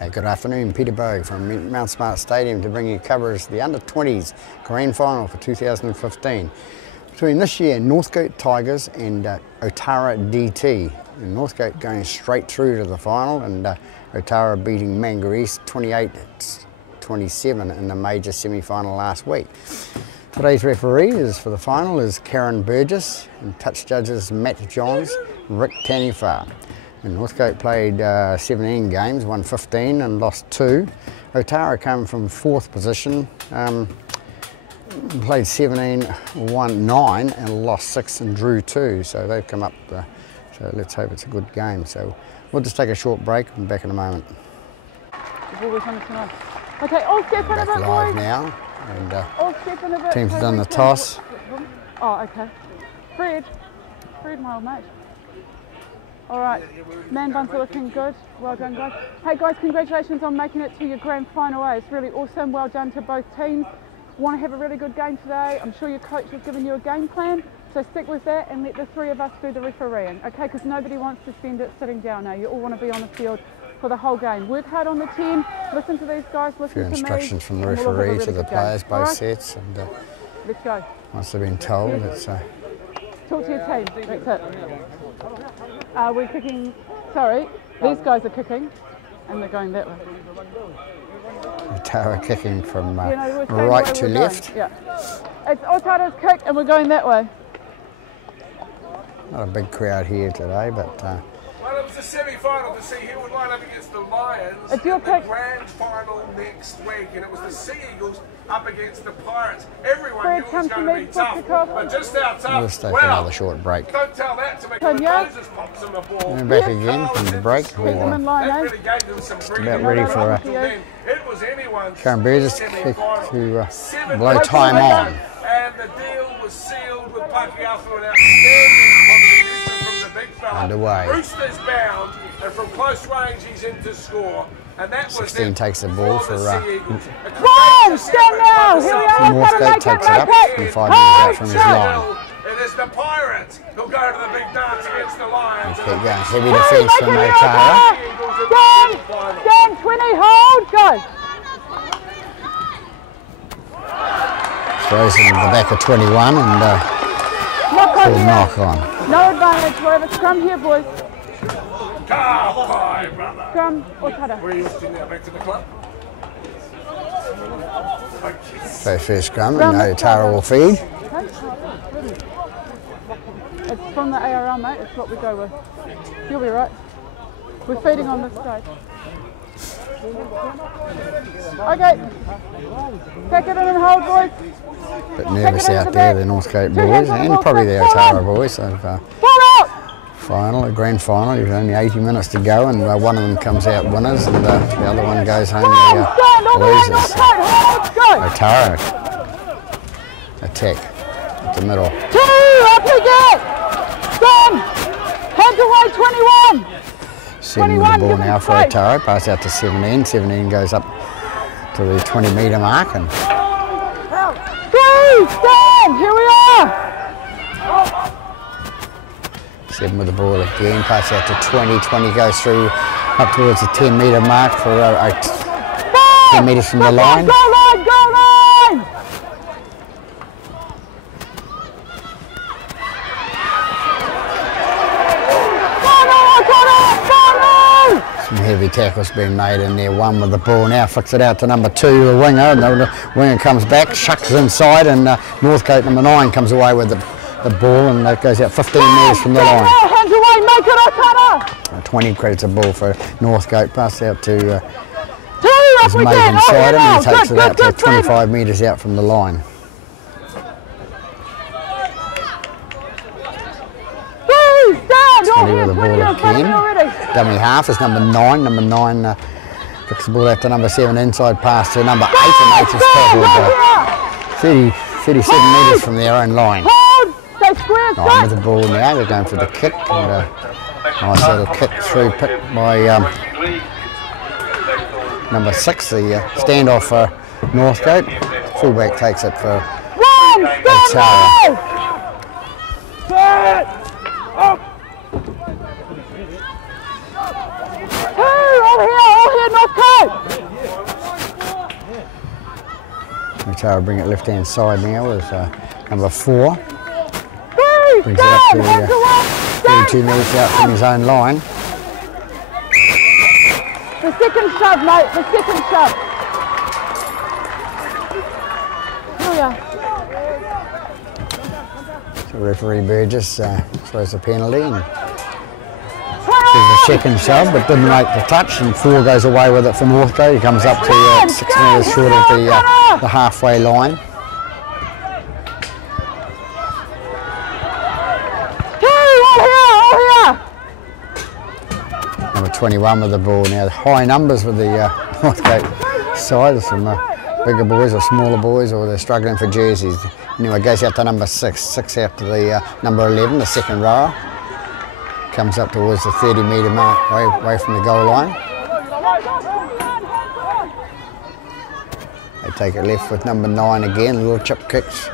Good afternoon, Peter Bogue from Mount Smart Stadium to bring you coverage of the Under-20s Grand Final for 2015 between this year Northcote Tigers and Otara DT. And Northcote going straight through to the final, and Otara beating Mangarese 28-27 in the major semi-final last week. Today's referee for the final is Karen Burgess, and touch judges Matt Johns, Rick Tanifar. And Northcote played 17 games, won 15 and lost 2. Otara came from 4th position, played 17, won 9 and lost 6 and drew 2. So they've come up, so let's hope it's a good game. So we'll just take a short break and back in a moment. Okay, all step in a bit, live boys. Now, and all step in a bit. teams have done the toss. Oh, okay. Fred, my old mate. All right, man buns are looking good. Well done, guys. Hey, guys, congratulations on making it to your grand final. It's really awesome. Well done to both teams. Want to have a really good game today. I'm sure your coach has given you a game plan, so stick with that and let the 3 of us do the refereeing, okay? Because nobody wants to spend it sitting down now. You all want to be on the field for the whole game. Work hard on the 10. Listen to these guys. Listen to me. Instructions from the referee to the players, both sets, and let's go. Once they've been told, it's talk to your team. That's it. We're kicking. Sorry, these guys are kicking, and they're going that way. Otara kicking from right to left. Yeah, it's Otara's kick, and we're going that way. Not a big crowd here today, but. Well, it was the semi-final to see who would line up against the Lions in the grand final next week, and it was the Sea Eagles up against the Pirates. Everyone knew it was going to be tough, but just how tough. We'll just take another short break. Don't tell that to me. Moses pops them a ball. And back again from the break. Them in line, that really gave them some about ready for it was anyone's Karen Burgess to blow time on. And the deal was sealed with Pakiafu, an outstanding contribution from the big fella. Underway. Brewster's bound, and from close range he's in to score. And that 16 takes the ball for stand now! Here we are! Northcote takes it up and 5 metres out from his line. It is the Pirates who go to the big dance against the Lions. Keep going. Heavy defence from Otara. Stand 20, hold, go! Throws it into the back of 21 and knock on. No advantage, we're at scrum here, boys. Scrum, Otara. Where are you lifting now? Back to the club? So first scrum and Otara will feed. It's from the ARL, mate. It's what we go with. You'll be right. We're feeding on this side. Okay. Take it in and hold, boys. Bit nervous out there, the Northcote boys, and probably the Otara boys. So, grand final, there's only 80 minutes to go, and one of them comes out winners, and the other one goes home losers. Otara attack at the middle. 2, up we get! Done! Hands away, 21! 7 with the ball now for Otara, pass out to 17. 17 goes up to the 20-metre mark, and 3, stand! Here we are! 7 with the ball again, pass out to 20. 20 goes through up towards the 10-metre mark for 10 metres from the line. Go line, go line! Some heavy tackles being made in there. 1 with the ball now, flicks it out to number 2, the winger, and the winger comes back, shucks inside, and Northcote number 9 comes away with the ball, and that goes out 15 metres from the line. Hands away, make it Otara! 20 credits a ball for Northcote, pass out to his mate inside him, and he takes it out to 25 metres out from the line. With the ball again. Dummy half is number 9. Number 9 kicks the ball out to number 7, inside pass to number 8, and 8 is tackled 37 metres from their own line. 9 with the ball now, they're going for the kick, and nice little kick through picked by number 6, the standoff for Northcote. Fullback takes it for Otara. All here, Northcote! Otara bring it left-hand side now with number 4. Brings it up to 32 metres out from his own line. The second shove, mate, the second shove. Oh yeah. So referee Burgess throws a penalty and there's a second shove, but didn't make the touch, and 4 goes away with it for Northcote. He comes up to 6 metres short of the halfway line. Number 21 with the ball now. High numbers with the Northcote side. There's some bigger boys or smaller boys, or they're struggling for jerseys. Anyway, goes out to number 6. 6 out to the number 11, the second rower. Comes up towards the 30 metre mark, away from the goal line. They take it left with number 9 again, little chip kicks.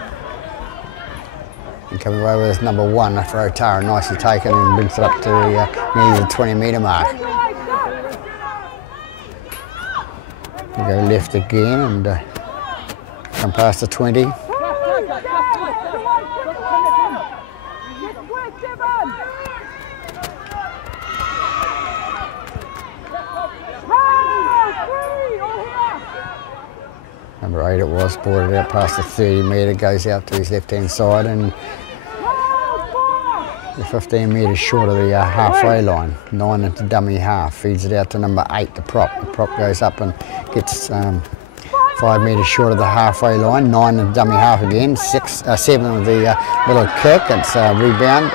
And comes away with number 1 after Otara, nicely taken, and brings it up to nearly the 20 metre mark. We go left again and come past the 20. Number 8 it was, brought it out past the 30 metre, goes out to his left-hand side and the 15 metres short of the halfway line. 9 into dummy half, feeds it out to number 8, the prop. The prop goes up and gets 5 metres short of the halfway line. 9 into dummy half again, 7 with the little kick. It's rebound,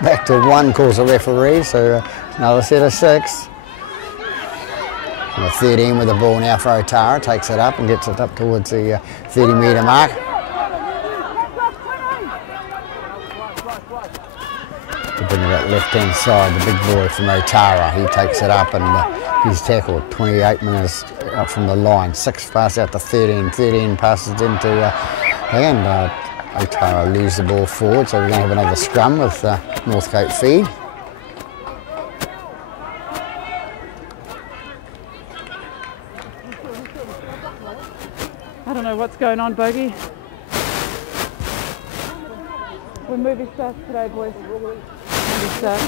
back to 1, calls the referee, so another set of 6. Number 13 with the ball now for Otara, takes it up and gets it up towards the 30 metre mark. To bring it up left-hand side, the big boy from Otara, he takes it up and he's tackled. 28 metres up from the line, 6 pass out to 13, 13 passes into and Otara leaves the ball forward, so we're going to have another scrum with Northcote feed. I don't know what's going on, Bogey. We're movie stars today, boys. Movie stars.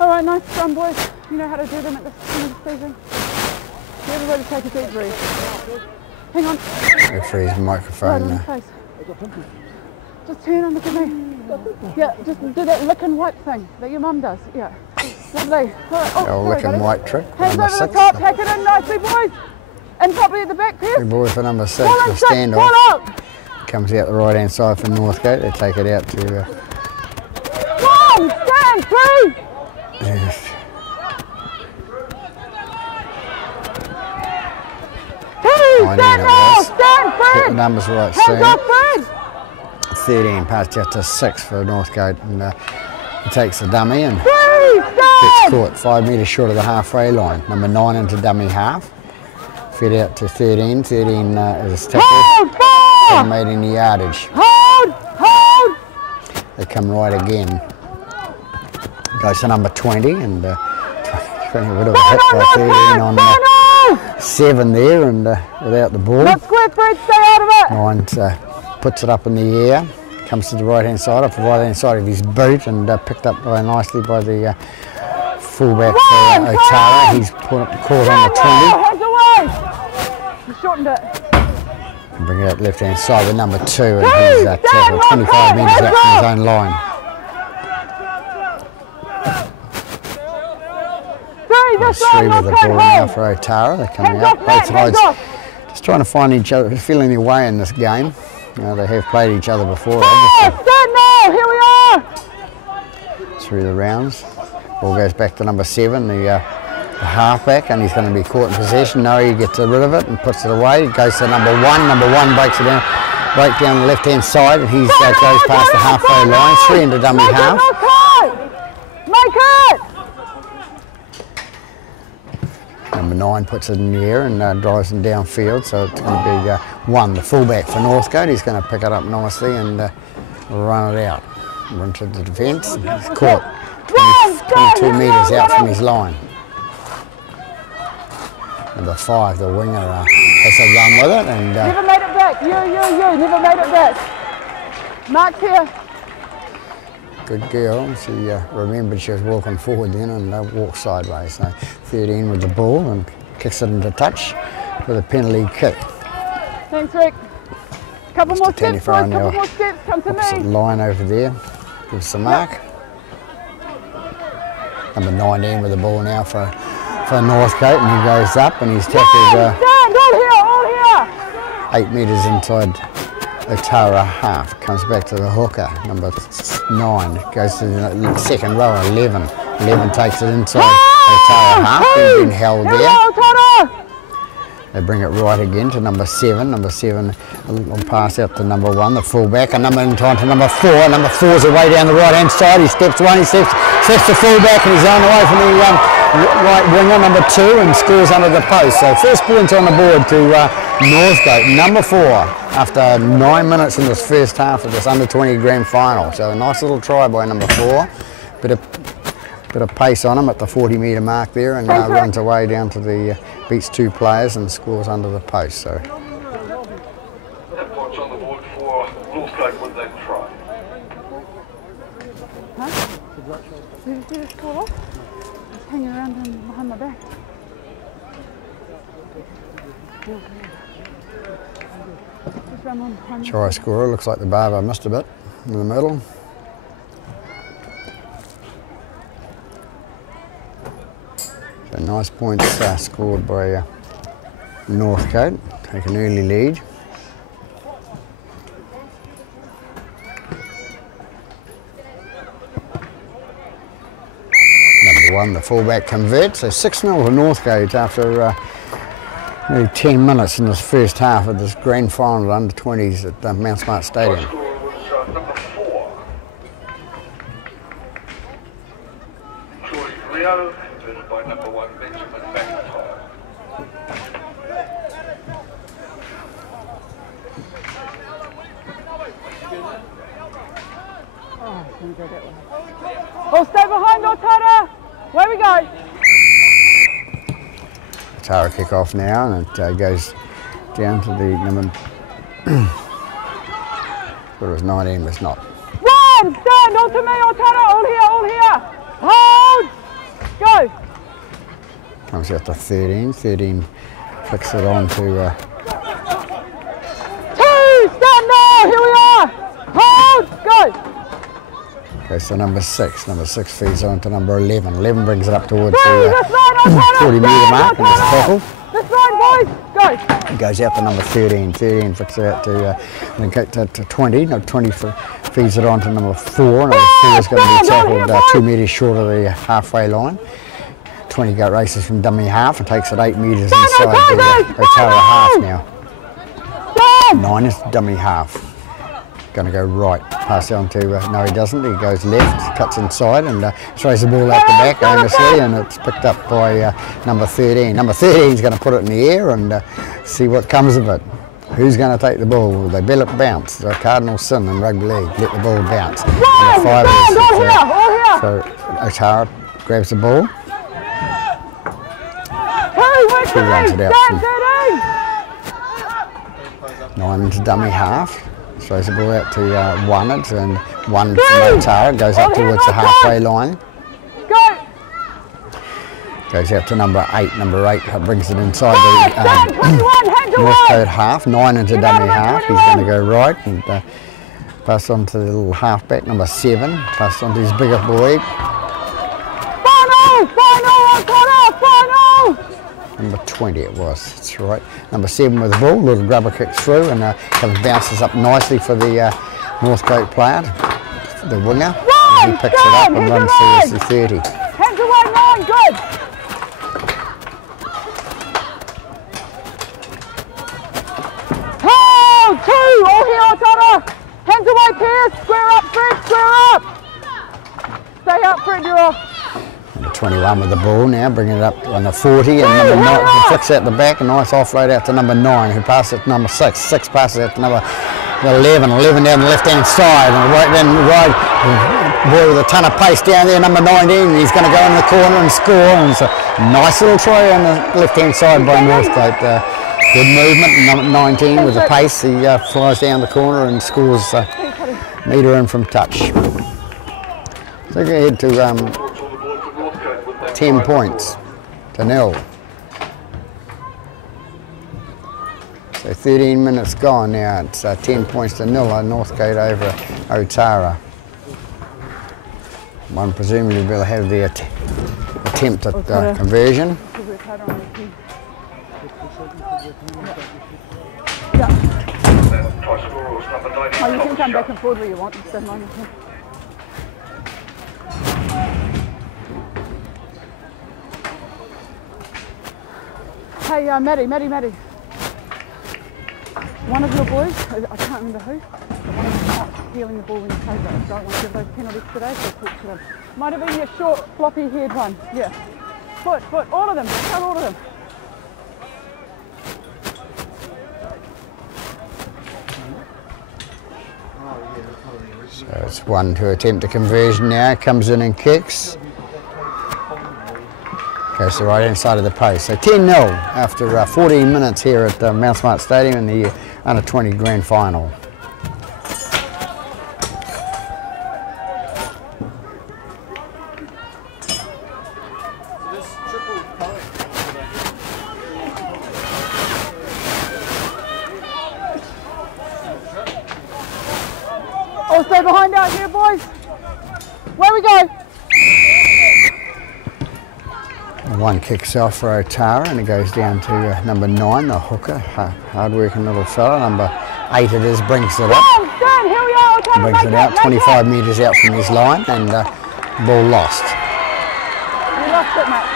All right, nice scrum, boys. You know how to do them at this time of the season. Everybody take a deep breath. Hang on. Referee's microphone. Right just turn and look at me. Yeah, just do that lick and wipe thing that your mum does. Yeah. Lovely. All right. Oh, lick and wipe trick. Hands over the top, hack it in nicely, boys. And probably at the back, Pierce. Big boy for number 6, the standoff. Comes out the right hand side for Northcote. They take it out to. One, stand, 3. Yes. 2, stand now, stand, Fred. Hit the numbers right soon. soon. Hands off, Fred. 13 passed out to 6 for Northcote, and he takes the dummy and 3, gets caught 5 metres short of the halfway line. Number 9 into dummy half. Fed out to 13. 13 is tackled. Haven't made any yardage. Hold! They come right again. Goes to number 20, and 20 would have hit by 13 on 7 there, and without the ball. Not square, Fred, stay out of it. 9 puts it up in the air, comes to the right hand side, off the right hand side of his boot, and picked up nicely by the fullback Otara. He's caught on the 20. Hands away! You shortened it. And bring it up left hand side with number 2, and he's tackled 25 metres out from his own line. 3 with the ball now for Otara. They're coming up. Both sides just trying to find each other, feeling their way in this game. They have played each other before, obviously. Stand now, here we are! Through the rounds. Ball goes back to number 7, the halfback, and he's going to be caught in possession. No, he gets rid of it and puts it away. It goes to number 1. Number 1 breaks it down, break down the left-hand side, and he goes past the halfway line. 3 into dummy half. Make it! Number 9 puts it in the air and drives them downfield, so it's going to be 1, the fullback for Northcote. He's going to pick it up nicely and run it out. Into the defence. He's caught 22 metres out from his line. Number 5, the winger, has a run with it. And never made it back. You, never made it back. Mark here. Good girl. She remembered she was walking forward then and walked sideways. So 13 with the ball and kicks it into touch with a penalty kick. Thanks, Rick. Couple more steps, boys. Couple more steps. Come to me. Line over there. Gives the mark. Number 19 with the ball now for Northcote, and he goes up and he's tackled all here. 8 metres inside Otara half. Comes back to the hooker, number 9. Goes to the second row, 11. 11 takes it inside Otara half. He's been held there. They bring it right again to number 7. Number 7 will pass out to number 1, the fullback. A number in time to number 4. Number 4's away down the right hand side. He steps one, he steps the fullback, and he's on away from the right winger, number 2, and scores under the post. So first points on the board to Northcote, number 4, after 9 minutes in this first half of this under-20 grand final. So a nice little try by number 4. Bit of pace on him at the 40-metre mark there, and runs away down to the beats 2 players and scores under the post. So. 10 points on the board for Northcote with that try. Huh? Did you see this call off? It's hanging around behind my back. Try scorer, looks like the barber missed a bit in the middle. So nice points scored by Northcote, take an early lead. Number 1, the fullback converts, so 6-0 to Northcote after nearly 10 minutes in this first half of this grand final under 20s at Mount Smart Stadium. Number 4. Troy Leo, converted by number 1, Benjamin McIntyre. Oh, stay behind, Otara. Where we go? Otara kick off now, and it goes down to the number. But it was 19, but it's not. Run! Stand! All to me, Otara! All here! Hold! Go! Comes out to 13. 13 flicks it on to. 2! Stand now! Here we are! Hold! Go! Goes to number 6. Number 6 feeds on to number 11. 11 brings it up towards the 40-metre mark and it's tackled. This line, boys! Go! It goes out to number 13. 13 flicks it out to 20. No, 20 feeds it on to number 4. Number 4 is going to be tackled 2 metres short of the halfway line. 20 go races from dummy half and takes it 8 metres inside the Otara half now. 9 is dummy half. Going to go right, pass it on to, no he doesn't, he goes left, cuts inside and throws the ball out the back aimlessly, and it's picked up by number 13. Number 13 is going to put it in the air and see what comes of it. Who's going to take the ball? They let it bounce. It's a cardinal sin in rugby league, let the ball bounce. So Otara grabs the ball. 2 runs it out. 9 into dummy half. Throws the ball out to 1, and 1 from Otara, goes up towards the halfway line. Go! Goes out to number 8. Number 8 brings it inside the Northcote half. 9 into dummy half. He's going to go right and pass on to the little halfback, number 7. Pass on to his bigger boy. Final! Number 20 it was, that's right. Number 7 with the ball, little grubber kicks through and bounces up nicely for the Northcote player, the winger. And he picks it up and runs towards the 30. Hands away, 9, good! Hold! 2, all here, Otara! Hands away, Pierce! Square up, Fred, square up! Stay up, Fred, you're off. Number 21 with the ball now, bringing it up on the 40, and number 9 flicks out the back, a nice offload out to number 9, who passes it to number 6. 6 passes out to number 11. 11 down the left-hand side, and right boy with a ton of pace down there, number 19. He's going to go in the corner and score, and it's a nice little try on the left-hand side by Northcote. Good movement, number 19 with the pace. He flies down the corner and scores metre in from touch. So go ahead to 10 points to 0. So 13 minutes gone now. It's 10 points to 0 on Northcote over Otara. One presumably will have the attempt at conversion. Yeah. Oh, you can come back and forward where you want. Just don't mind. Hey, Maddie. One of your boys, I can't remember who, but one of them not healing the ball when you play that. So I want to give those penalties today, so talk to them. Might have been your short, floppy-haired one. Yeah. Foot, all of them. Tell all of them. So it's one to attempt a conversion now, comes in and kicks. Goes to the right hand side of the post. So 10-0 after 14 minutes here at Mount Smart Stadium in the Under 20 Grand Final. All stay behind out here, boys. Where we go? One kicks off for Otara and it goes down to number 9, the hooker, hard-working little fella. Number 8 it is, brings it up. Dan, here we are. Brings it out, 25 metres out from his line, and ball lost. You lost it, mate.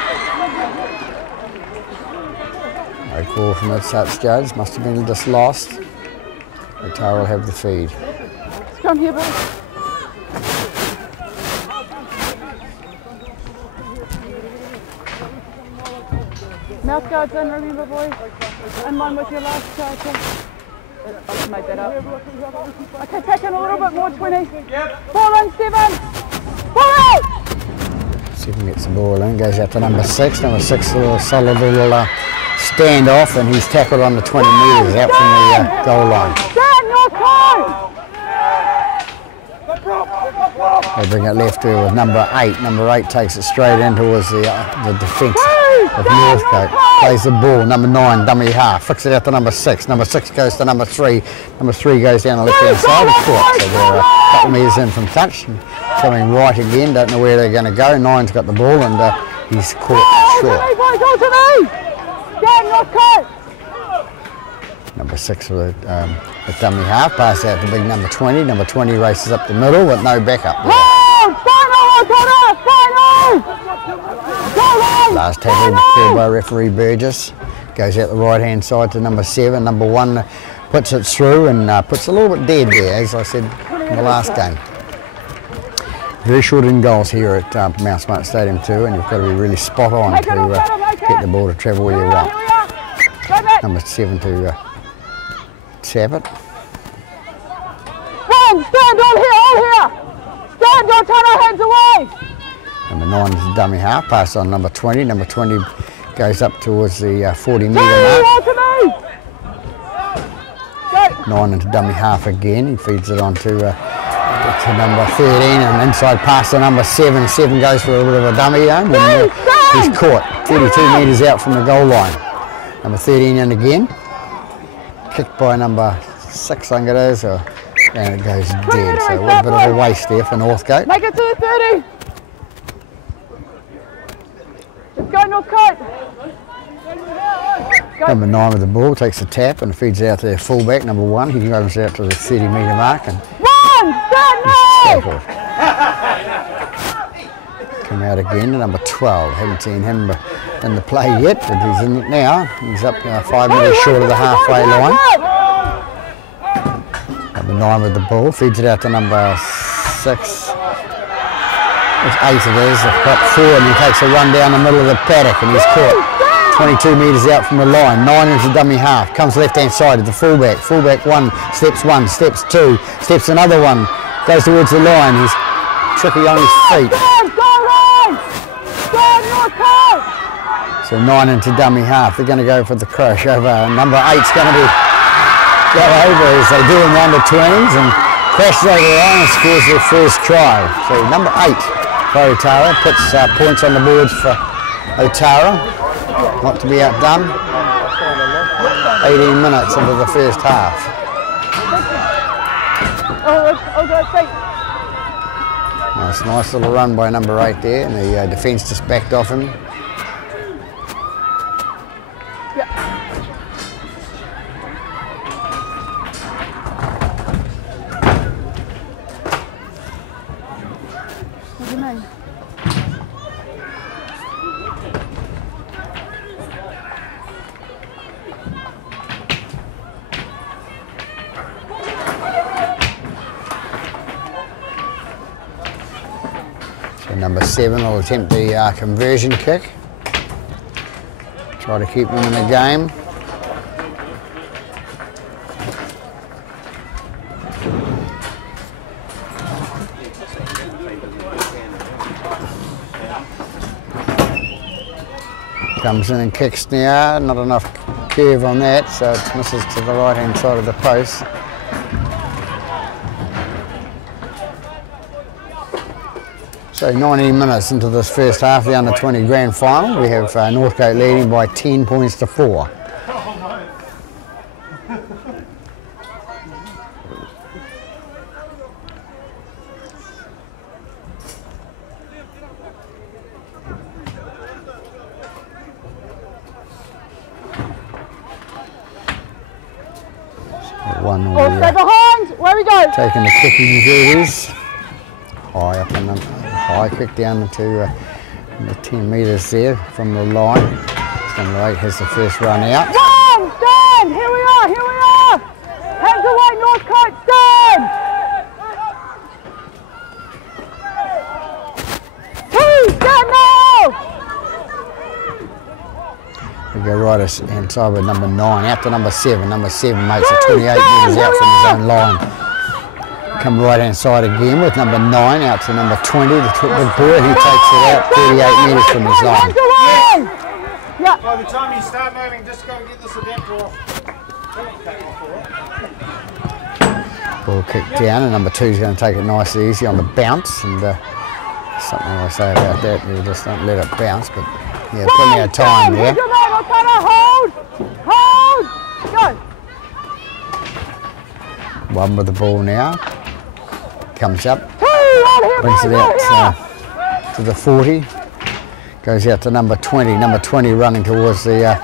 No call from that such judge, must have been just lost. Otara will have the feed. Come here, boys. Mouth guards in, remember, boys. In line with your last charge. I've made that up. Okay, tack in a little bit more, 20. Ball in, 7. Ball out! 7 gets the ball in, goes out to number 6. Number 6, a little solid little stand-off, and he's tackled on the 20 metres out from the goal line. Dan, Northcote! They bring it left here with number 8. Number 8 takes it straight in towards the defence of Northcote. Plays the ball. Number 9, dummy half. Flicks it out to number 6. Number 6 goes to number 3. Number 3 goes down the left-hand side of court. So they're a couple metres in from touch. And coming right again. Don't know where they're going to go. 9's got the ball and he's caught short. Dan, Northcote! Number 6 with a dummy half. Pass out to big number 20. Number 20 races up the middle with no backup there. Last tackle called by referee Burgess. Goes out the right hand side to number 7. Number 1 puts it through and puts a little bit dead there, as I said in the last game. Very short in goals here at Mount Smart Stadium too, and you've got to be really spot on to get the ball to travel where you want. Number 7 to tap it. Stand on here! Stand on, turn our hands away! Number 9 is a dummy half, pass on number 20. Number 20 goes up towards the 40 metre mark. 9 into dummy half again, he feeds it on to number 13 and inside pass to number 7. 7 goes for a bit of a dummy home and he's caught 32 metres out from the goal line. Number 13 in again, kicked by number 6 I think it is, and it goes dead. So a little bit of a waste there for Northcote. Make it to the 30. Let's go, Northcote. Number 9 with the ball, takes the tap and feeds it out to their fullback, number 1. He goes out to the 30 metre mark and tackled. Come out again to number 12. Haven't seen him in the play yet, but he's in it now. He's up 5 metres short of the halfway line. Number 9 with the ball, feeds it out to number 6. It's 8 it is, got 4 and he takes a run down the middle of the paddock and he's caught 22 metres out from the line. 9 into dummy half, comes left hand side to the fullback. Fullback 1, steps 2, steps another 1, goes towards the line. He's tricky on his feet. So So 9 into dummy half. They're going to go for the crash over. Number 8's going to go over as they do in the under-20s and crashes over the line and scores their first try. So number 8 for Otara puts points on the boards for Otara. Not to be outdone. 18 minutes into the first half. Nice little run by number 8 there, and the defence just backed off him. What do you mean? So number 7 will attempt the conversion kick. Try to keep them in the game. Comes in and kicks now, not enough curve on that, so it misses to the right hand side of the post. So 19 minutes into this first half, the under-20 grand final, we have Northcote leading by 10 points to 4. One will stay behind, where we go? Taking the kicking duties. High up in the high kick down to the 10 metres there from the line. Number 8 has the first run out. Stand! Here we are! Hands away, Northcote, stand! Stand now! We go right inside with number 9, out to number 7. Number 7 makes it 28 metres out from his own line. Come right hand side again with number 9 out to number 20, the big boy. He takes it out 38 metres from his line. Yeah. By the time you start moving, just go and get this adapter off. Ball kicked down, and number 2 is going to take it nice and easy on the bounce. And something I say about that, you just don't let it bounce, but yeah, plenty of time there. Hold! Go! One with the ball now. Comes up, brings it out to the 40. Goes out to number 20. Number 20 running towards the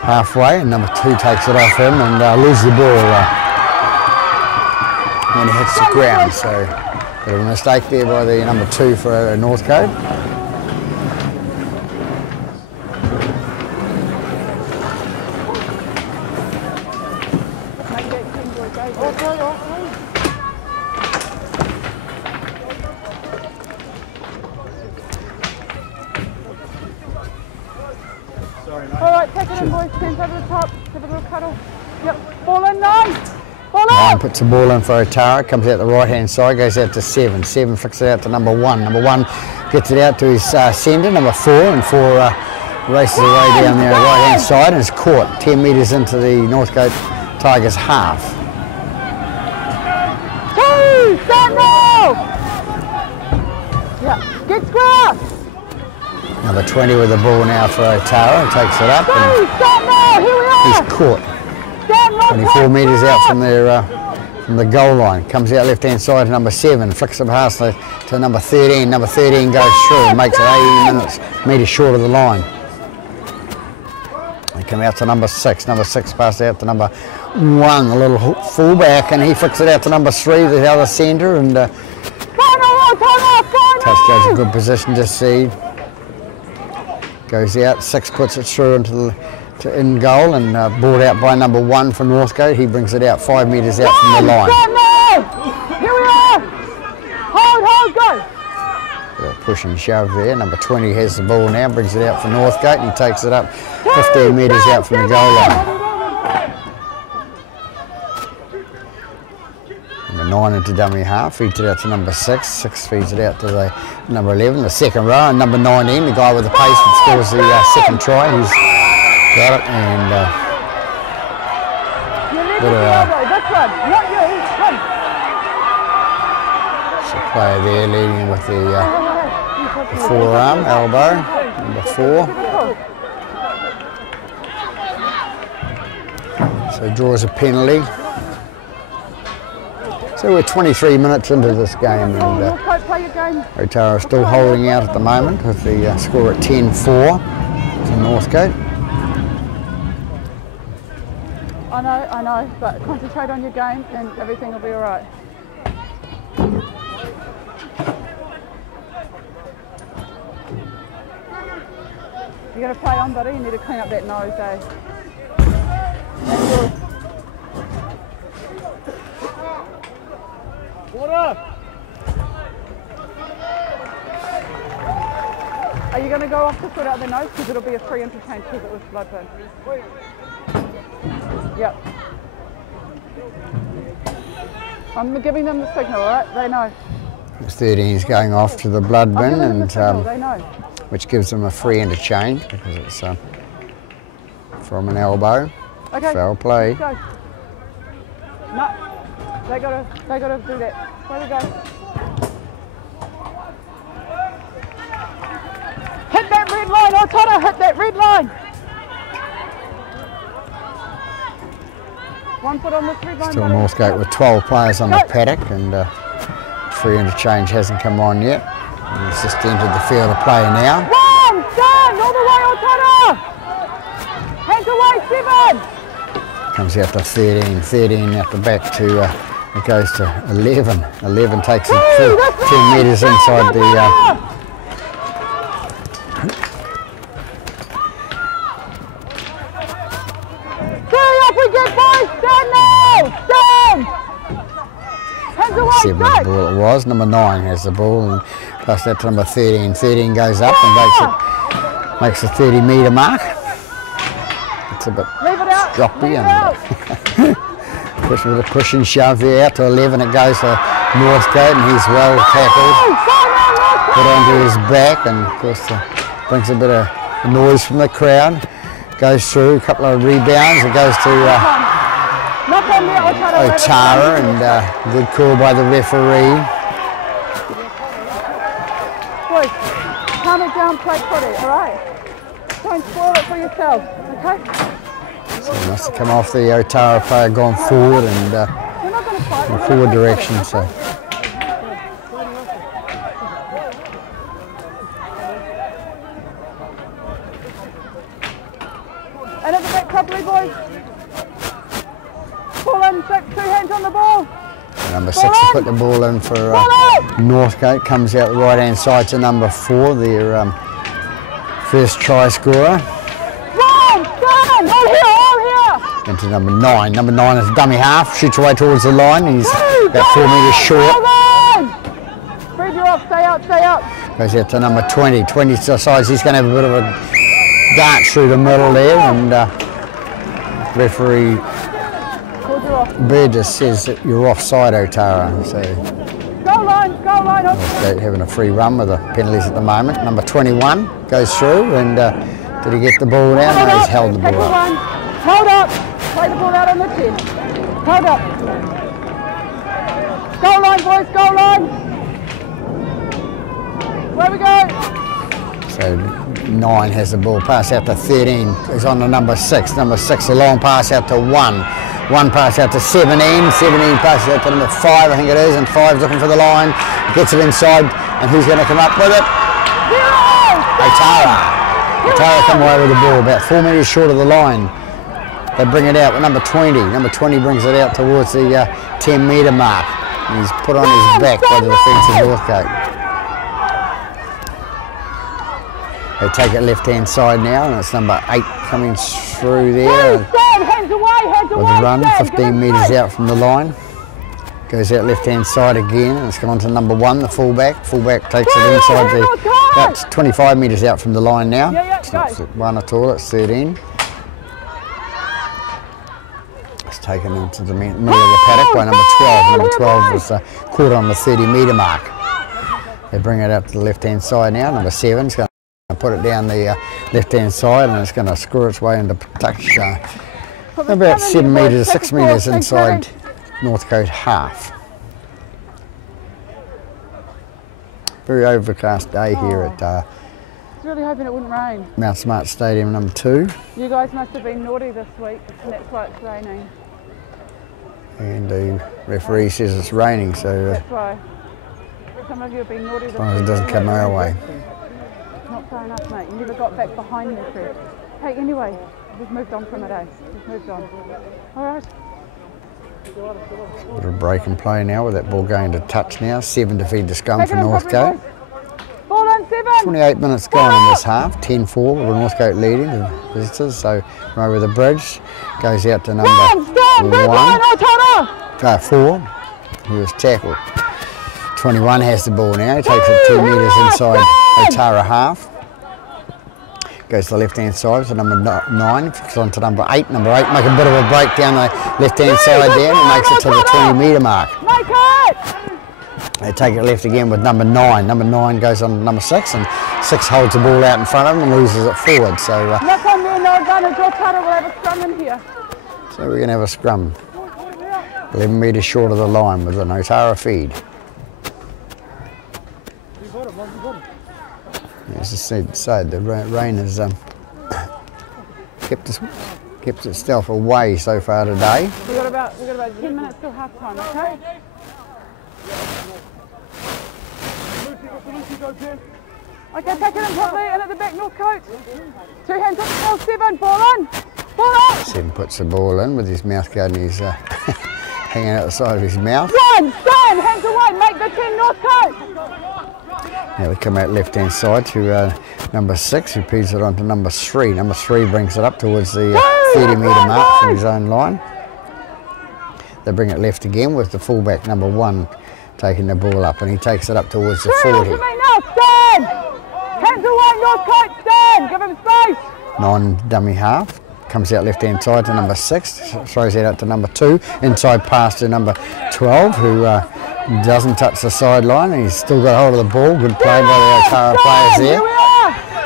halfway, and number 2 takes it off him and loses the ball when he hits the ground. So, bit of a mistake there by the number 2 for Northcote. Alright, take it in, boys. Hands over the top. Have a little cuddle. Yep. Ball in, 9. Ball in. 9 puts the ball in for Otara. Comes out the right hand side. Goes out to 7. 7 flicks it out to number 1. Number 1 gets it out to his sender, number 4. And 4 races away down there right hand side and is caught 10 metres into the Northcote Tigers half. 2. Stand now. Yeah. Get square. Number 20 with the ball now for Otara, takes it up and he's caught 24 metres out from the goal line. Comes out left hand side to number 7, flicks it past to number 13. Number 13 goes through and makes it 18 metres short of the line. They come out to number 6. Number 6 passes out to number 1, the little fullback, and he flicks it out to number 3, the other centre, and touchdown's a good position to see. Goes out, 6 puts it through into in goal and brought out by number 1 for Northcote. He brings it out 5 metres out from the line. Here we are! Hold, go! Push and shove there. Number 20 has the ball now, brings it out for Northcote, and he takes it up 15 metres out from the goal line. Number 9 into dummy half, feeds it out to number 6, 6 feeds it out to the number 11, the second row, and number 19, the guy with the pace that scores the second try, he's got it, and bit of a player there leading with the forearm, elbow, number 4. So draws a penalty. So we're 23 minutes into this game, and Otara still holding out at the moment with the score at 10-4 to Northcote. I know, but concentrate on your game and everything will be all right. You got to play on, buddy. You need to clean up that nose, eh? Water. Are you going to go off the foot out the nose? Because it'll be a free interchange because it was blood burn. Yep. I'm giving them the signal, all right? They know. 13 is going off to the blood bin, and they know. which gives them a free interchange because it's from an elbow. Okay. Foul play. Let's go. No, they gotta do that. There we go. Hit that red line, Otara, hit that red line. One foot on this red line. Still Northcote with 12 players on the paddock, and free interchange hasn't come on yet. And it's just entered the field of play now. One, stand, all the way, Otara. Hands away, 7. Comes out to 13, 13 out the back to, it goes to 11. 11 takes it 10 metres inside the... Off we get, boys! Stand now! Stand! Hands away, 7 the ball it was. Number 9 has the ball, and plus that to number 13. 13 goes up and makes the 30 metre mark. It's a bit stroppy and with a push and shove there out to 11. It goes to Northcote, and he's well tackled. Put onto his back, and of course brings a bit of noise from the crowd. Goes through a couple of rebounds. It goes to Otara, and good call by the referee. Boys, calm it down, play footy, all right? Don't spoil it for yourself, okay? So he must have come off the Otara player, gone forward and in the forward direction. So. And at the back properly, boys. Ball in, 6, 2 hands on the ball. Number 6 to put the ball in for Northcote. Comes out the right hand side to number 4, their first try scorer. Into number 9. Number 9 is a dummy half, shoots away towards the line. He's about 4 metres short. Fred, you're off, stay out, stay out. Goes out to number 20. 20 decides he's going to have a bit of a dart through the middle there, and referee Burgess says that you're offside, Otara. So goal line, Northcote having a free run with the penalties at the moment. Number 21 goes through, and did he get the ball down? No, he's held the ball up. Hold up, play the ball out on the 10. Hold up. Goal line, boys, goal line. Where we go? So 9 has the ball, pass out to 13, he's on to number 6. Number 6, a long pass out to 1. 1 pass out to 17, 17 passes out to number 5, I think it is, and 5's looking for the line, gets it inside, and who's going to come up with it? Otara. Otara come away with the ball, about 4 metres short of the line. They bring it out with number 20. Number 20 brings it out towards the 10 metre mark. And he's put on his back by the defence of Northcote. They take it left hand side now, and it's number 8 coming through there. Hands away, with a run, 15 metres out from the line. Goes out left hand side again, and it's gone to number 1, the fullback. Fullback takes it inside the, that's 25 metres out from the line now. It's not 1 at all, it's 13. taken into the middle of the paddock by number 12. Number 12 was caught on the 30-metre mark. They bring it out to the left-hand side now. Number 7 is going to put it down the left-hand side, and it's going to screw its way into touch about 7 metres, 6 metres inside Northcote half. Very overcast day here at I was really hoping it wouldn't rain. Mount Smart Stadium number 2. You guys must have been naughty this week, and that's why it's raining. And the referee says it's raining, so That's why. Some of you have been naughty this as long as it week. doesn't come our way. Not fair enough, mate. You never got back behind me, Fred. Hey, anyway, we've moved on from it, eh? We've moved on. All right. Bit of break and play now with that ball going to touch now. 7 to feed the scrum for Northcote. Ball on 7. 28 minutes gone in this half. 10-4 with Northcote leading the visitors. So from over the bridge goes out to number 4, who was tackled. 21 has the ball now. He takes it 2 metres inside Otara half. Goes to the left-hand side to number 9, flicks on to number 8. Number 8 make a bit of a break down the left-hand side there, and he makes it to the 20-metre mark. They take it left again with number 9. Number 9 goes on to number 6, and 6 holds the ball out in front of him and loses it forward. So, Look on there, no advantage. Otara will have a scrum in here. So we're going to have a scrum. 11 metres short of the line with an Otara feed. As I said, the rain has kept itself away so far today. We've got about 10 minutes till half time, okay? Okay, pack it in properly, and at the back, Northcote. 2 hands up the ball, 7, ball on! Ball up! 7 puts the ball in with his mouth guard and he's hanging out the side of his mouth. Stand, hands away, make the 10 Northcote! Now they come out left-hand side to number 6, who feeds it on to number 3. Number 3 brings it up towards the 30-metre mark from his own line. They bring it left again with the fullback, number 1, taking the ball up, and he takes it up towards the 40. Stand! Hands away, Northcote, stand! Give him space! 9 dummy half. Comes out left-hand side to number 6, throws it out to number 2, inside pass to number 12, who doesn't touch the sideline, and he's still got hold of the ball. Good play by the Otara players there.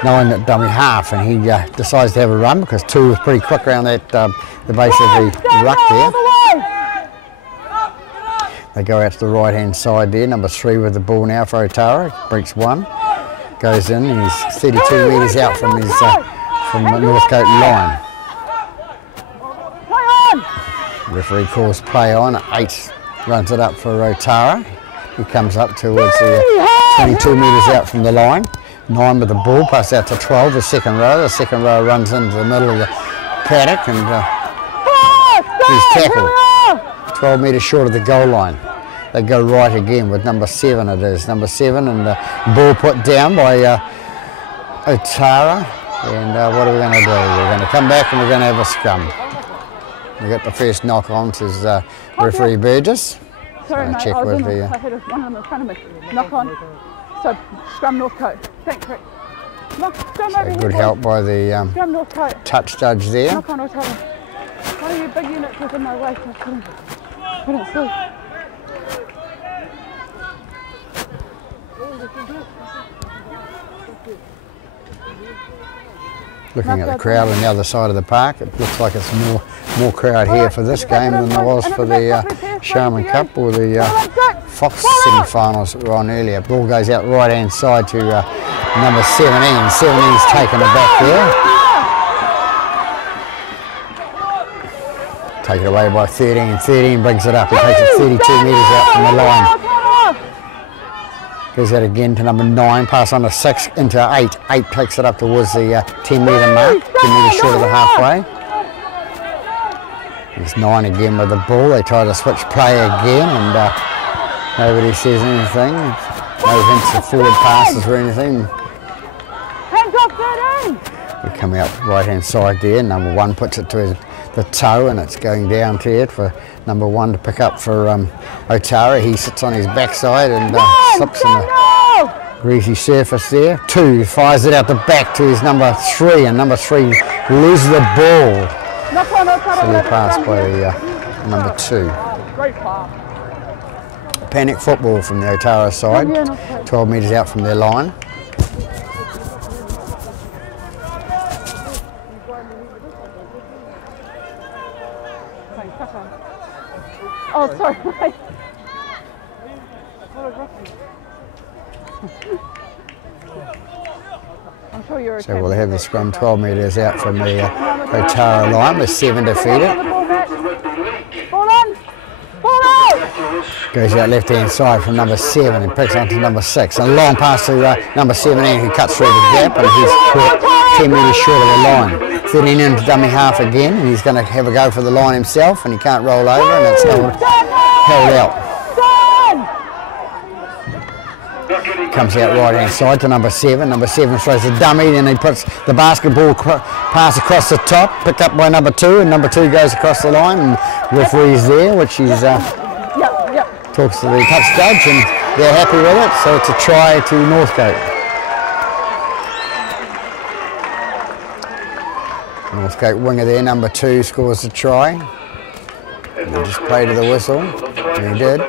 9 at dummy half, and he decides to have a run because 2 was pretty quick around that the base of the ruck there. They go out to the right-hand side there. Number 3 with the ball now for Otara. Breaks 1, goes in, and he's 32 metres out from his from the Northcote line. The referee calls play on. 8 runs it up for Otara. He comes up towards the 22 metres out from the line. 9 with the ball, pass out to 12, the second row. The second row runs into the middle of the paddock, and he's tackled. 12 metres short of the goal line. They go right again with number 7 it is. Number 7, and the ball put down by Otara. And what are we going to do? We're going to come back and we're going to have a scrum. We got the first knock on, says referee Burgess. Sorry, mate, check I with had the, one of them in front of me. Knock on. So, scrum Northcote. Thanks, Rick. Scrum over here. Good help by the Scrum Northcote. touch judge there. Knock on Otara. One of you big units was in my way, so I couldn't see. Looking at the crowd on the other side of the park, it looks like it's more crowd here for this game than there was for the Sharman Cup or the Fox semi-finals that were on earlier. Ball goes out right-hand side to number 17. 17's taken it back there. Taken away by 13. 13 brings it up. He takes it 32 metres out from the line. Goes out again to number 9, pass on to 6 into 8. 8 takes it up towards the 10-metre mark, 10 metres short of the halfway. It's 9 again with the ball. They try to switch play again, and nobody says anything. No hints of forward passes or anything. Hands off 13! We come out right-hand side there. Number 1 puts it to the toe, and it's going down to it for number 1 to pick up for Otara. He sits on his backside and slips on the greasy surface there. 2 fires it out the back to his number 3, and number 3 loses the ball. So he passed by the number 2. Great pass. Panic football from the Otara side, 12 metres out from their line. Oh, sorry, mate. I'm sure you're okay. So we'll have the scrum 12 metres out from the Otara line with 7 defeated. Ball on! Ball out! Goes out left hand side from number 7 and picks onto number 6. And a long pass to number 17 who cuts through the gap and he's caught 10 metres short of the line. 13 into dummy half again and he's going to have a go for the line himself and he can't roll over and it's held out. Comes out right hand side to number 7. Number 7 throws a dummy, then he puts the basketball pass across the top, picked up by number 2, and number 2 goes across the line and referee's there, which he's talks to the touch judge and they're happy with it, so it's a try to Northcote. Northcote winger there, number 2, scores the try. And he just played to the whistle, and he did.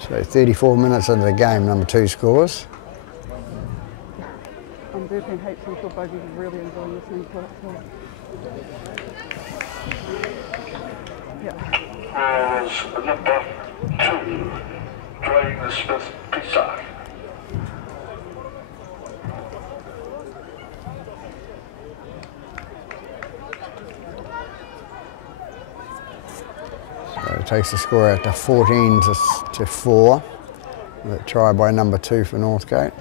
So 34 minutes into the game, number 2 scores. I'm burping heaps, I'm sure Buggy's really enjoying listening to it. Yeah. Number 2, Dwayne Smith-Pisa. So it takes the score out to 14 to 4. That try by number 2 for Northcote.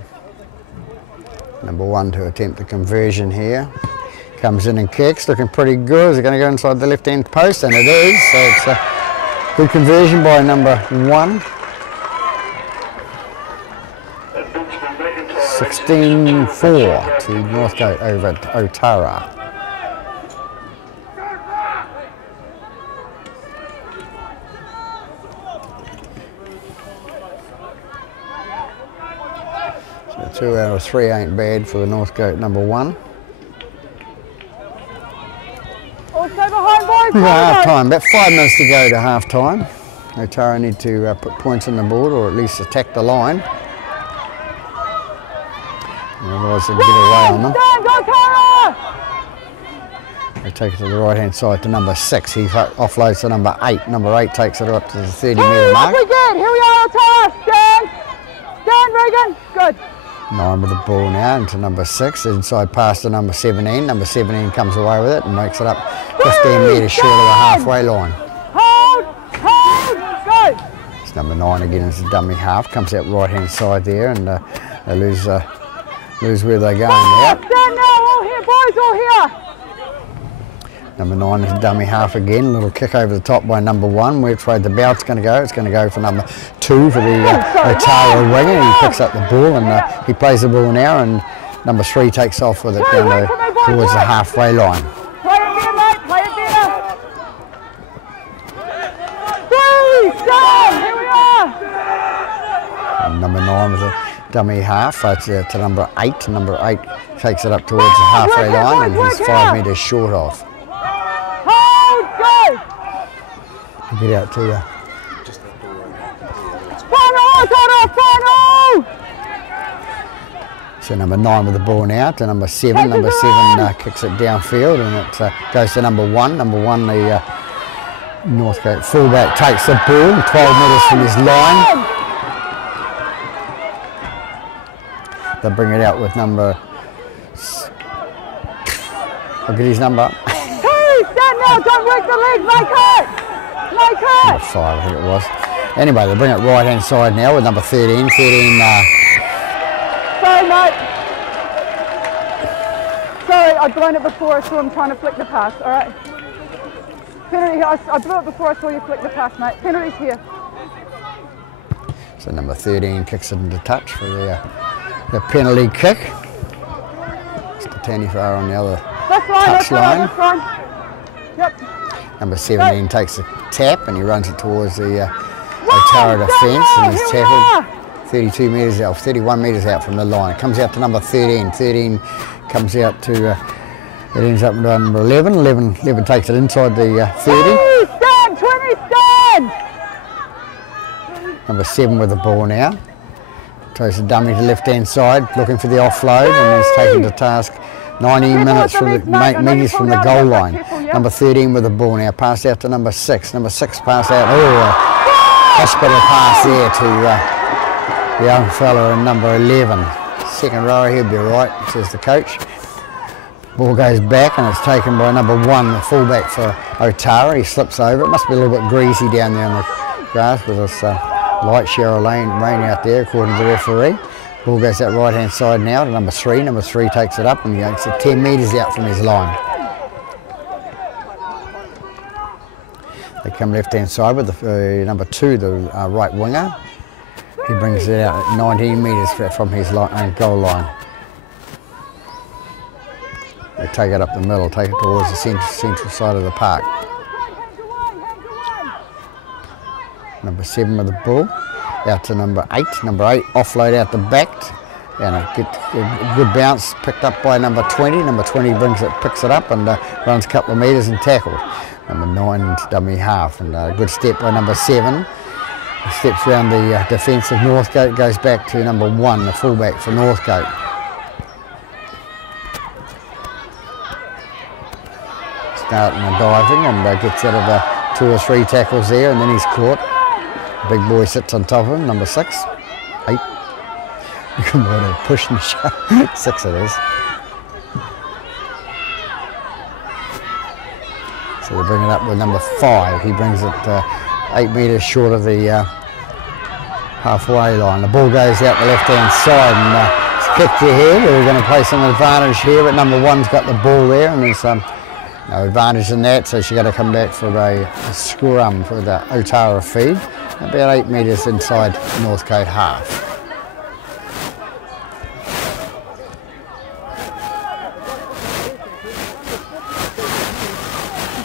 Number 1 to attempt the conversion here. Comes in and kicks, looking pretty good. Is it going to go inside the left-hand post? And it is. So it's a good conversion by number 1. 16-4 to Northcote over at Otara. So 2 out of 3 ain't bad for the Northcote number 1. Also behind boys. Half time, about 5 minutes to go to half time. Otara need to put points on the board or at least attack the line. Otherwise they'll get away on them. They take it to the right hand side to number 6. He offloads to number 8. Number 8 takes it up to the 30 metre mark. Here we are, Otara. Stand. Stand, Regan. Good. 9 with the ball now into number 6. Inside pass to number 17. Number 17 comes away with it and makes it up 15 metres short of the halfway line. Hold. Go. It's number 9 again as a dummy half. Comes out right hand side there and they lose where they're going now. Stand now, all here, boys, all here. Number 9 is a dummy half again. A little kick over the top by number 1. Which way the bout's going to go? It's going to go for number 2 for the Otara winger. He picks up the ball and he plays the ball now. And number 3 takes off with it down towards the halfway line. Play it there, mate. Play it there. 3, stand. Here we are. And number 9 with a dummy half. It's to number 8. Number 8 takes it up towards the halfway line and he's 5 metres short off. Get out to you. Final! So number 9 with the ball now to number 7. Number 7 kicks it downfield and it goes to number 1. Number 1, the Northcote fullback takes the ball 12 metres from his line. They bring it out with number... I'll get his number. 2, stand now, don't work the leg, make it! Number 5, I think it was. Anyway, they bring it right hand side now with number 13. 13. Sorry, mate. Sorry, I'd blown it before I saw him trying to flick the pass. All right. Penalty. I blew it before I saw you flick the pass, mate. Penalty's here. So number 13 kicks it into touch for the penalty kick. It's the Tanifar on the other touch line. Yep. Number 17 takes the tap and he runs it towards the Otara defence and he's tackled 32 metres out, 31 metres out from the line. It comes out to number 13. 13 comes out to, it ends up with number 11. 11 takes it inside the 30. 20 stand! Number 7 with the ball now. Throws the dummy to left hand side, looking for the offload, and he's taken to task 19 minutes from the metres from the goal line. Number 13 with the ball now, passed out to number 6. Number 6 passed out, hospital pass there to the young fella in number 11. Second row, he'll be right, says the coach. Ball goes back and it's taken by number 1, the fullback for Otara. He slips over. It must be a little bit greasy down there on the grass with this light shower rain out there, according to the referee. Ball goes out right hand side now to number 3. Number 3 takes it up and he gets it 10 metres out from his line. They come left hand side with the number 2, the right winger. He brings it out at 19 metres from his goal line. They take it up the middle, take it towards the central side of the park. Number 7 with the ball, out to number 8. Number 8 offload out the back, and a good bounce picked up by number 20. Number 20 picks it up and runs a couple of metres and tackles. Number 9 dummy half, and a good step by number 7. He steps around the defence of Northcote, goes back to number 1, the fullback for Northcote. Starting and diving and gets out of 2 or 3 tackles there, and then he's caught. The big boy sits on top of him, number 6. 8. Look at what a push and shove. 6 it is. So they bring it up with number 5. He brings it 8 metres short of the halfway line. The ball goes out the left hand side and it's kicked ahead. We're going to play some advantage here, but number 1's got the ball there and there's no advantage in that, so she's got to come back for a scrum for the Otara feed. About 8 metres inside Northcote half.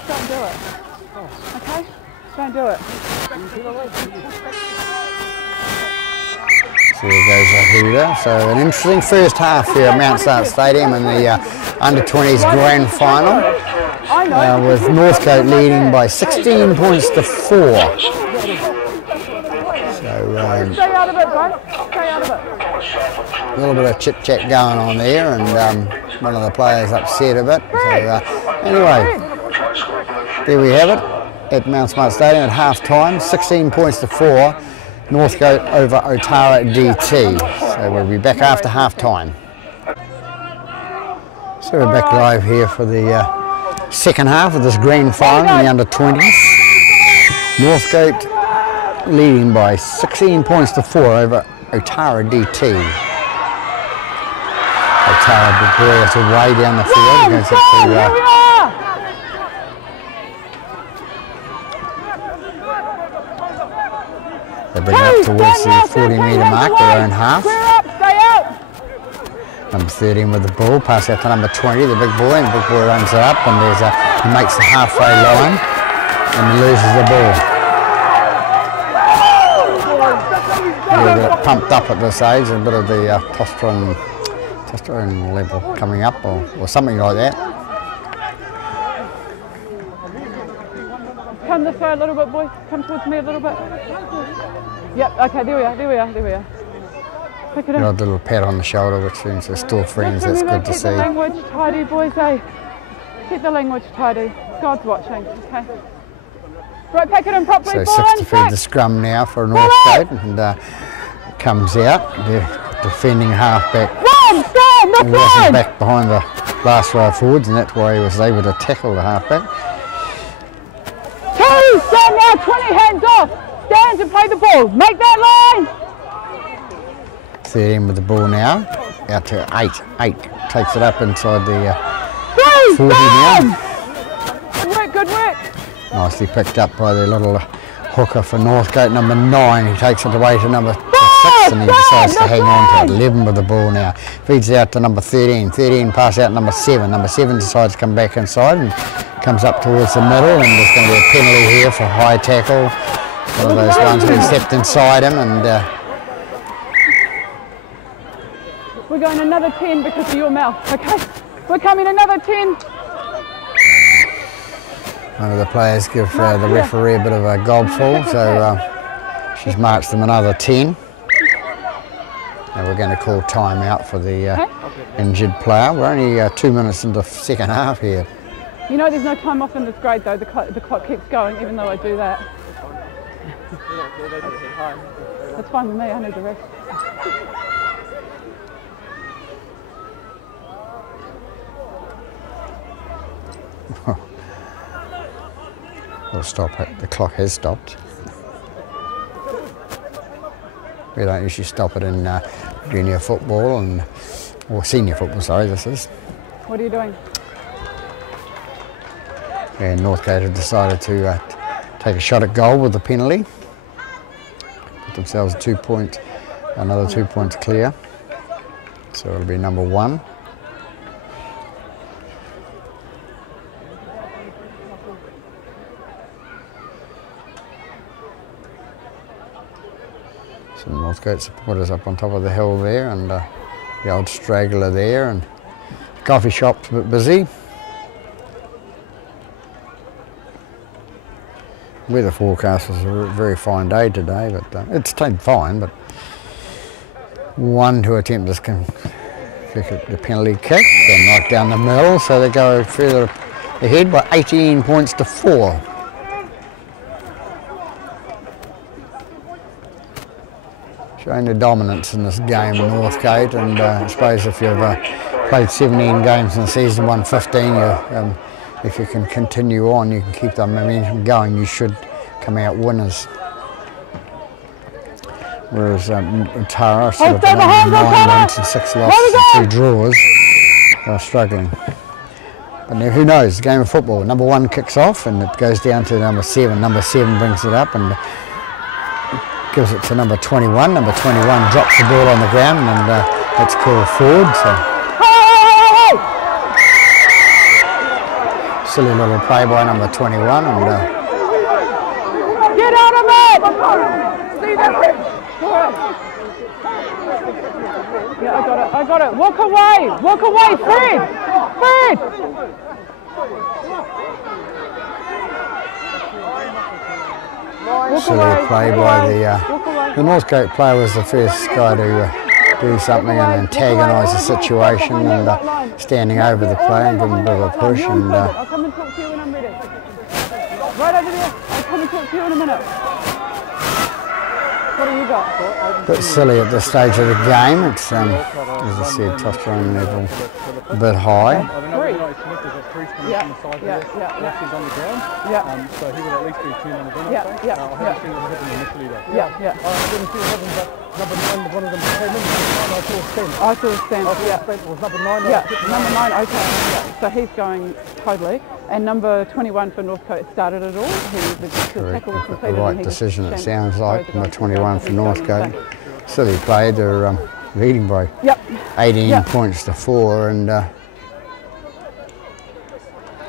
Don't do it. Okay? Don't do it. So there goes a hooter. So an interesting first half here at Mount Start Stadium in the under-20s grand final. With Northcote leading by 16 points to 4. So Stay out of it, guys. Stay out of it. a little bit of chit-chat going on there, and one of the players upset a bit. So anyway, there we have it at Mount Smart Stadium at half-time, 16 points to 4. Northcote over Otara DT. So we'll be back after half-time. So we're back live here for the second half of this grand final in the under-20s. Northcote leading by 16 points to 4 over Otara DT. Otara big boy is way down the field. Goes up to, they bring it up towards the 40 metre mark, their own half. Number 13 with the ball, pass out to number 20, the big boy, and the big boy runs it up, and he makes the halfway line and he loses the ball. A little bit pumped up at this age, a bit of the testosterone level coming up, or something like that. Come this way a little bit, boys. Come towards me a little bit. Yep, okay, there we are. Pick it up. A little pat on the shoulder, which means they're still friends. That's good to see. Keep the language tidy, boys, eh? Keep the language tidy. God's watching, okay? Right, pack it in properly. So 6 to feed the scrum now for Northcote, and comes out. They're defending halfback. He wasn't back behind the last row of forwards, and that's why he was able to tackle the halfback. 2, stand now, 20 hands off. Stand and play the ball. Make that line. 13 with the ball now, out to 8. 8 takes it up inside the 40 now. Good work. Nicely picked up by the little hooker for Northcote, number 9. He takes it away to number 6 and he decides to hang on to it. 11 with the ball now. Feeds it out to number 13. 13 pass out number 7. Number 7 decides to come back inside and comes up towards the middle, and there's going to be a penalty here for high tackle. One of those ones where he stepped inside him, and We're going another 10 because of your mouth, okay? We're coming another 10. One of the players give the referee a bit of a gobful, so she's marched them another 10. And we're going to call time out for the injured player. We're only 2 minutes into the second half here. You know there's no time off in this grade though, the clock keeps going even though I do that. That's fine with me, I need the rest. We'll stop it. The clock has stopped. We don't usually stop it in junior football or senior football, sorry, this is. What are you doing? And Northcote have decided to take a shot at goal with the penalty. Put themselves another 2 points clear. So it'll be number 1. Some Northcote supporters up on top of the hill there, and the old straggler there, and the coffee shop's a bit busy. Weather forecast was a very fine day today, but it's stayed fine. But 1 to attempt this the penalty kick, they knock down the middle, so they go further ahead by 18 points to 4. Showing the dominance in this game, Northcote, and I suppose if you've played 17 games in the season, won 15, if you can continue on, you can keep the momentum going, you should come out winners. Whereas Otara sort of 9 wins and 6 losses and 2 draws, they're struggling. But now who knows, game of football, number 1 kicks off and it goes down to number 7. Number 7 brings it up and gives it to number 21. Number 21 drops the ball on the ground and that's called forward. So. Silly little play by number 21 and get out of it! Yeah, I got it. Walk away, Fred! Silly play by the Northcote player was the first guy to do something and antagonise the situation and standing over the player and give him a bit of a push and I'll come and talk to you when I'm ready. Right over there. I'll come and talk to you in a minute. What have you got? a bit silly at this stage of the game. It's as I said, testosterone level a bit high. Yeah. So he would at least be 2 on the bench. Yeah. I haven't seen what happened initially though. Yeah. I didn't see what happened, but number 9, one of them came in, I saw Stent. I saw Stent, yeah. Stent was number 9. Yeah, number 9, okay. Yeah. So he's going totally. And number 21 for Northcote started it all. The tackle was completed. The right decision, it sounds like. Number 21 for Northcote. Silly play, they're leading by 18 points to 4 and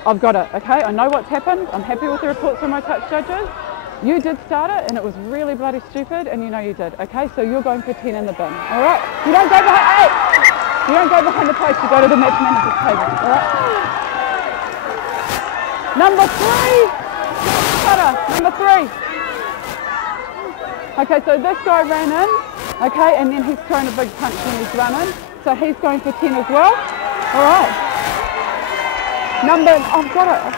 I've got it, okay? I know what's happened. I'm happy with the reports from my touch judges. You did start it and it was really bloody stupid and you know you did, okay? So you're going for 10 in the bin, all right? You don't go behind, you don't go behind the post, you go to the match manager's table, all right? Number 3, number 3. Okay, so this guy ran in, okay, and then he's thrown a big punch when he's running. So he's going for 10 as well, all right? I've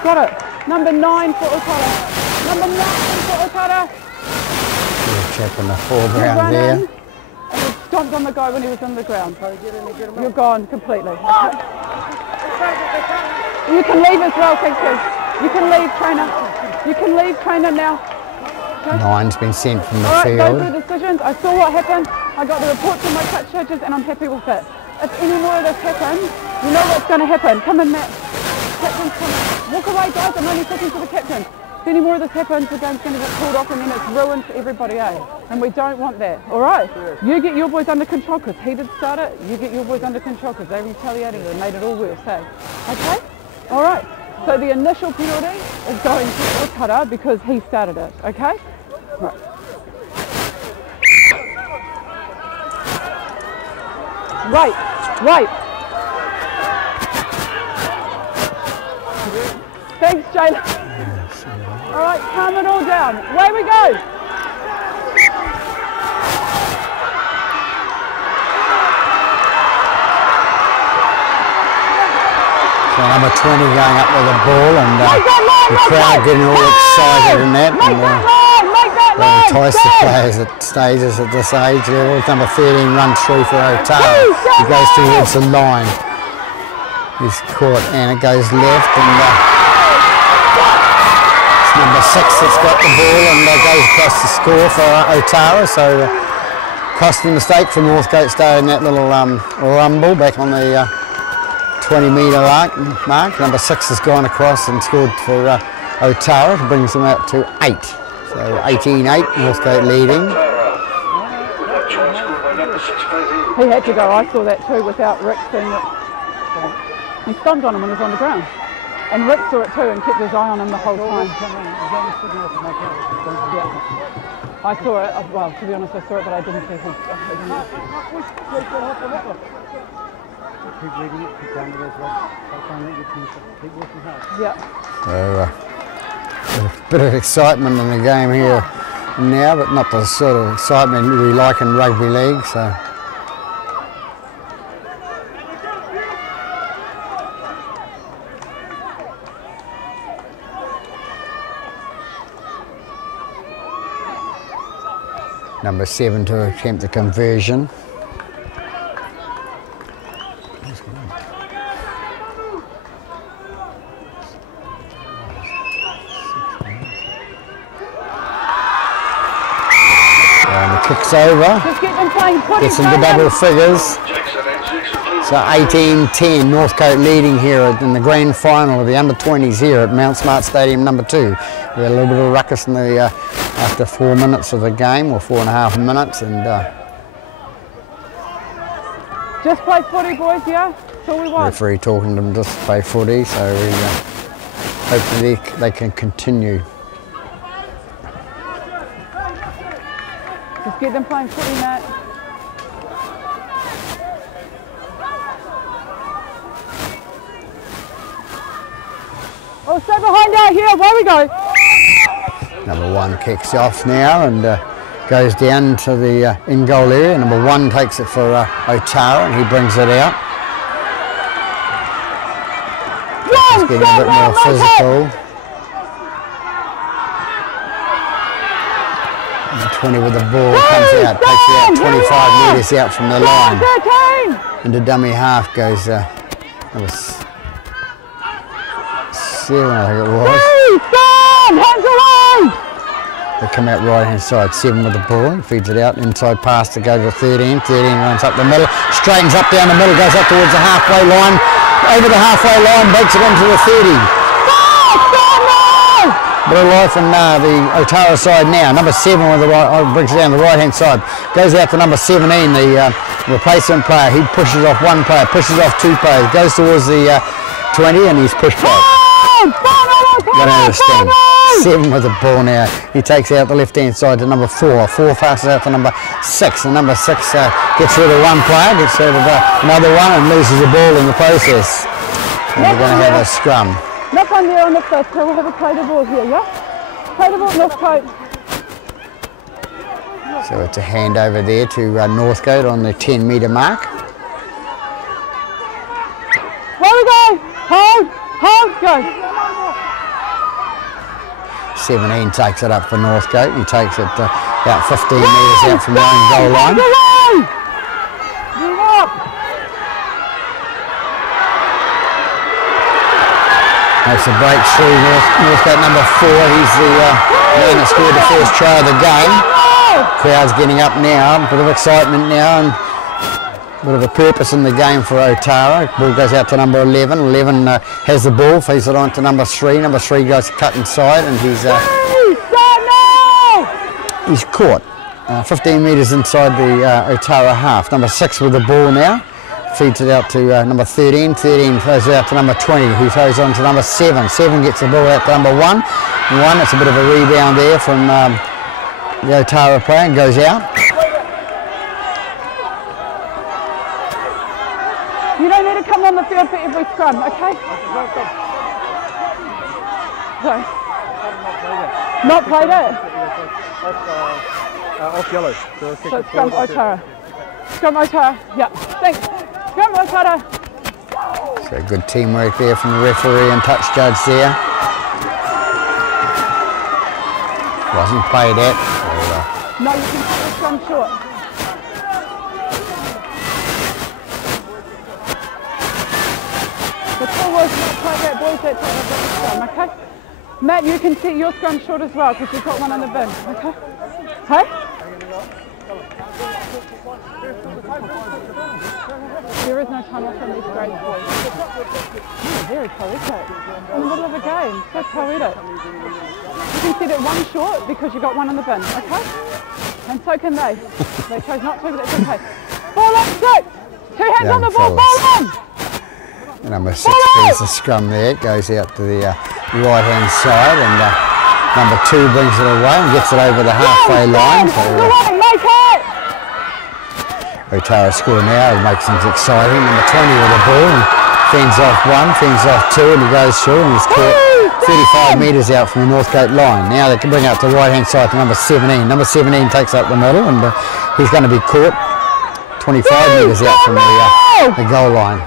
got it. Number 9 for Otara. Number 9 for Otara. Chap in the foreground there. And he stomped on the guy when he was on the ground. You're gone completely. Okay? You can leave as well, thank you. You can leave, trainer. You can leave, trainer now. Okay? 9's been sent from the field. Those are the decisions. I saw what happened. I got the reports from my touch judges and I'm happy with it. If any more of this happens, you know what's going to happen. Come in, Matt. Captain's coming. Walk away, guys. I'm only talking to the captain. If any more of this happens, the game's going to get pulled off and then it's ruined for everybody, eh? And we don't want that, all right? You get your boys under control because he did start it. You get your boys under control because they retaliated and made it all worse, eh? Okay? All right. So the initial penalty is going to Otara because he started it, okay? Right. Wait, wait. Thanks, Jayla. All right, calm it all down. Away we go. So number 20 going up with the ball, and the crowd getting all excited and that. They entice the players at stages at this age level. Number 13 runs through for Otara. He goes towards the line. He's caught and it goes left, and it's number 6 that's got the ball and goes across the score for Otara. So costly mistake for Northcote staying that little rumble back on the 20-metre mark. Number 6 has gone across and scored for Otara. It brings them out to 8. So 18-8, Northcote leading. He had to go, I saw that too, without Rick seeing it. He stomped on him when he was on the ground. And Rick saw it too and kept his eye on him the whole time. Yeah. I saw it, well, to be honest, I saw it, but I didn't see him. Keep reading it, keep going to those rocks. Keep working hard. Yeah. So, a bit of excitement in the game here now, but not the sort of excitement we like in rugby league. So. Number 7 to attempt the conversion. Kicks over, gets into double figures. So 18-10, Northcote leading here in the grand final of the under-20s here at Mount Smart Stadium number 2. We had a little bit of ruckus in the after 4 minutes of the game, or 4.5 minutes, and just play footy, boys. Yeah, that's all we want. Referee talking to them just to play footy, so we hopefully they can continue. Just get them playing footy, Matt. Oh, stay behind out here. Where we go? Number 1 kicks off now and goes down to the in-goal area. Number 1 takes it for Otara and he brings it out. He's getting a bit more physical. 20 with the ball, comes out, takes it out 25 metres out from the line. Into dummy half goes number 7, I think it was. They come out right hand side, 7 with the ball, he feeds it out, inside pass to go to 13, 13 runs up the middle, straightens up down the middle, goes up towards the halfway line, over the halfway line, breaks it into the 30. Bit of life on the Otara side now. Number 7 with the brings it down the right hand side. Goes out to number 17, the replacement player. He pushes off 1 player, pushes off 2 players, goes towards the 20 and he's pushed back. Got out of the stand. 7 with the ball now. He takes out the left hand side to number 4. 4 passes out to number 6. And number 6 gets rid of 1 player, gets rid of another one and loses the ball in the process. And we're going to have a scrum. Not on there on the first, so we'll have a play the ball here, yeah? Play the ball, Northcote. So it's a hand over there to Northcote on the 10-metre mark. Where we go? Hold, go. 17 takes it up for Northcote. He takes it about 15 metres out from the own goal line. Move up. Makes a break through Northcote number 4. He's the man that scored the first try of the game. Crowd's getting up now, a bit of excitement now and a bit of a purpose in the game for Otara. Ball goes out to number 11. 11 has the ball, feeds it on to number 3. Number 3 goes cut inside and he's caught 15 metres inside the Otara half. Number 6 with the ball now. Feeds it out to number 13. 13 throws it out to number 20, who throws on to number 7. 7 gets the ball out to number 1. It's a bit of a rebound there from the Otara player and goes out. You don't need to come on the field for every scrum, okay? Sorry. Not played it? Off yellow. So it's scrum Otara. Scrum Otara, yeah. Thanks. Scrum Otara. So good teamwork there from the referee and touch judge there. Wasn't played at. No, you can cut the scrum short. The call was not played at, boys, that's what the scrum, okay? Matt, you can set your scrum short as well because you've got one on the bin, okay? Hey? There is no time off on these grades, boys. Oh, very poetic. In the middle of a game, so poetic. You can set it one short because you've got one on the bin, okay? And so can they. They chose not to, but that's okay. Ball on, go! 2 hands on the ball, ball on! Number 6 brings the scrum there, it goes out to the right hand side, and number 2 brings it away and gets it over the halfway line. So, make it! Otara score now, it makes things exciting. Number 20 with the ball and fends off 1, fends off 2, and he goes through and he's caught 35 metres out from the Northcote line. Now they can bring it up to the right hand side to number 17. Number 17 takes up the middle, and he's going to be caught 25 metres out from the goal line.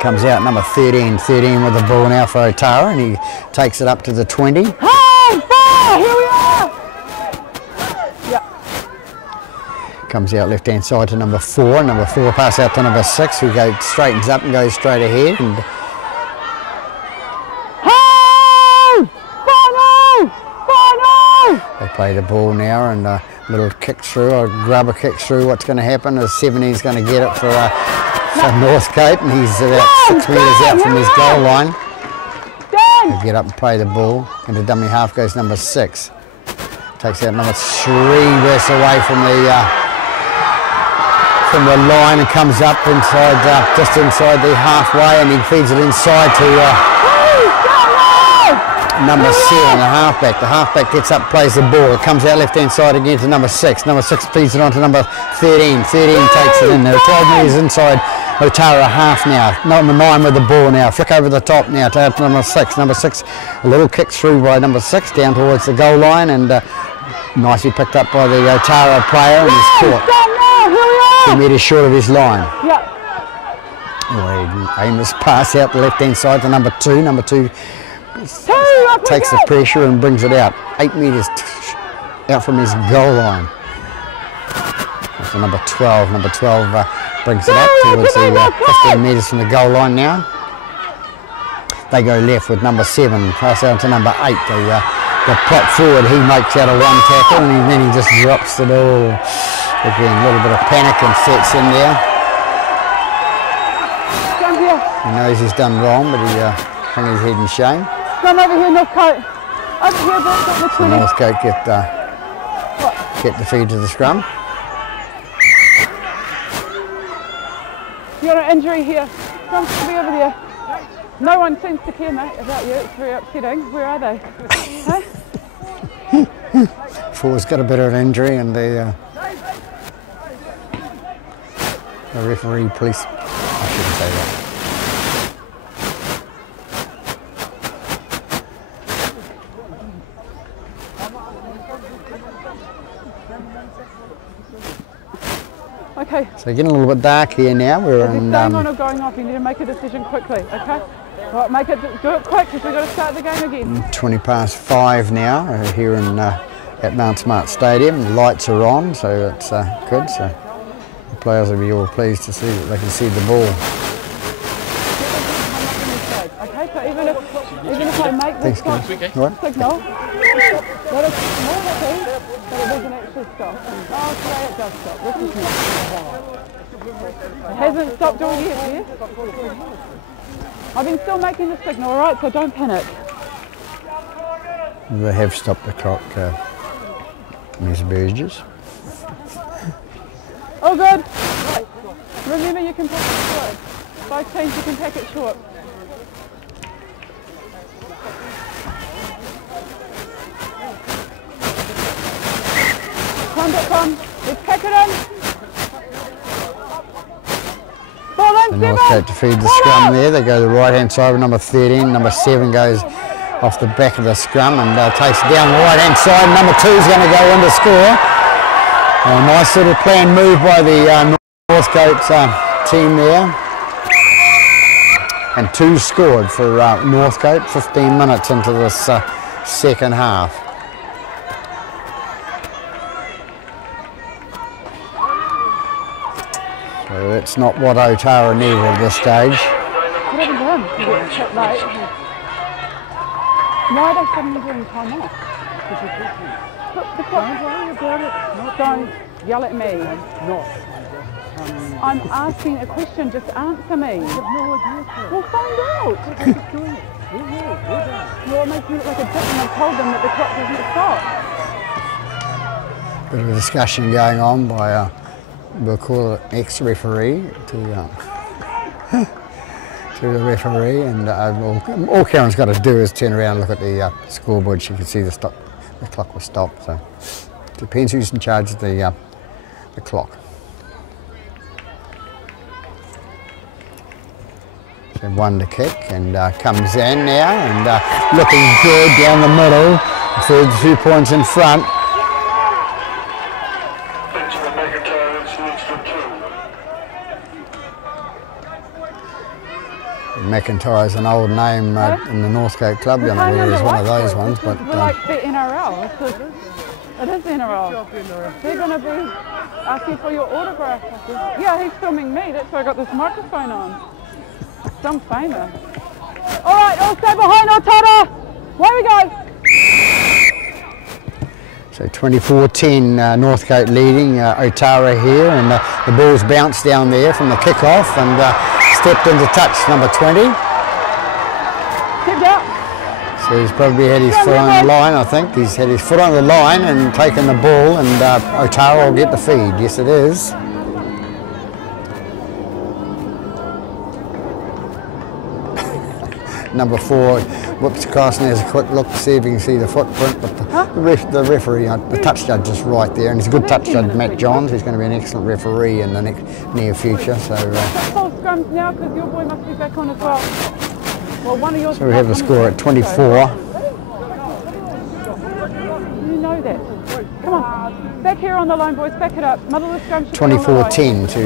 Comes out number 13 with the ball now for Otara, and he takes it up to the 20. Here we are! Yeah. Comes out left hand side to number 4. Number 4 pass out to number 6, who straightens up and goes straight ahead. And they play the ball now, and a little kick through, or grubber kick through. What's going to happen is 17's going to get it for Northcote, and he's about 6 metres out from his goal line. They get up and play the ball. Into dummy half goes number 6. Takes out number 3, bursts away from the line and comes up inside, just inside the halfway, and he feeds it inside to number 7, the halfback. The halfback gets up, plays the ball. It comes out left hand side again to number 6. Number 6 feeds it on to number 13. 13 takes it in there. 12 metres inside Otara half now. Number 9 with the ball now. Flick over the top now to number 6. Number 6, a little kick through by number 6 down towards the goal line, and nicely picked up by the Otara player, and he's caught 2 metres short of his line. Yeah. Aimless pass out the left hand side to number 2. Number 2 takes the pressure and brings it out 8 metres out from his goal line. That's number 12. Number 12 brings it up towards the 15 metres from the goal line now. They go left with number 7, pass out to number 8. The prop forward, he makes out a 1 tackle, and then he just drops it all. Again, a little bit of panic and sets in there. He knows he's done wrong, but he hung his head in shame. Come over here, Northcote. Over here, boys, on the 20. Northcote get the feed to the scrum. You got an injury here. Scrum should be over there. No one seems to care, mate, about you. It's very upsetting. Where are they? Huh? 4's got a bit of an injury, and the referee, police, I shouldn't say that. Okay. So getting a little bit dark here now. We're Is in. staying on or going off? You need to make a decision quickly, okay? Right, do it quick because we've got to start the game again. 20 past 5 now here in at Mount Smart Stadium. The lights are on, so it's good. So the players will be all pleased to see that they can see the ball. Okay, so even if I make this signal, let us know that it doesn't actually stop. Oh, today it does stop. This is not. It hasn't stopped all yet, yes? I've been still making the signal, alright, so don't panic. They have stopped the clock, Ms. Burgess. Oh, good. Right. Remember, you can pack it short. Both teams, you can pack it short. Come, let's pack it in. So Northcote to feed the scrum there. They go to the right hand side with number 13. Number 7 goes off the back of the scrum and takes it down the right hand side. Number 2 is going to go in to score. A nice little planned move by the Northcote team there. And 2 scored for Northcote 15 minutes into this second half. So that's not what Otara needed at this stage. What happened to him? He got shot late. Why are they suddenly doing time off? Look, the clock. Don't yell at me. I'm asking a question, just answer me. I have no idea. We'll find out. Well, it makes me look like a dick when I've told them that the clock doesn't stop. Bit of a discussion going on by, we'll call it ex-referee to the referee, and all Karen's got to do is turn around and look at the scoreboard. She can see the clock was stopped. So depends who's in charge of the clock. So 1 to kick and comes in now and looking good down the middle. So 2 points in front. McIntyre's an old name in the Northcote club. I don't know whether he's one of those ones, but like the NRL. It is the NRL. They're going to be asking for your autograph. Yeah, he's filming me. That's why I got this microphone on. I'm famous. All right, all stay behind Otara. Where we go? So 24-10 Northcote leading Otara here, and the ball's bounced down there from the kick-off and stepped into touch, number 20. Stepped out. So he's probably had his foot on the line, I think. He's had his foot on the line and taken the ball, and Otara will get the feed. Yes, it is. Number 4 whips across and has a quick look to see if he can see the footprint, but the referee, the touch judge is right there, and he's a good touch judge, Matt Johns, who's going to be an excellent referee in the near future. So full scrums now because your boy must be back on as well. Well, one of yours. So we have the score at 24. You know that. Come on, back here on the line, boys. Back it up. Mother the scrum. 24-10 to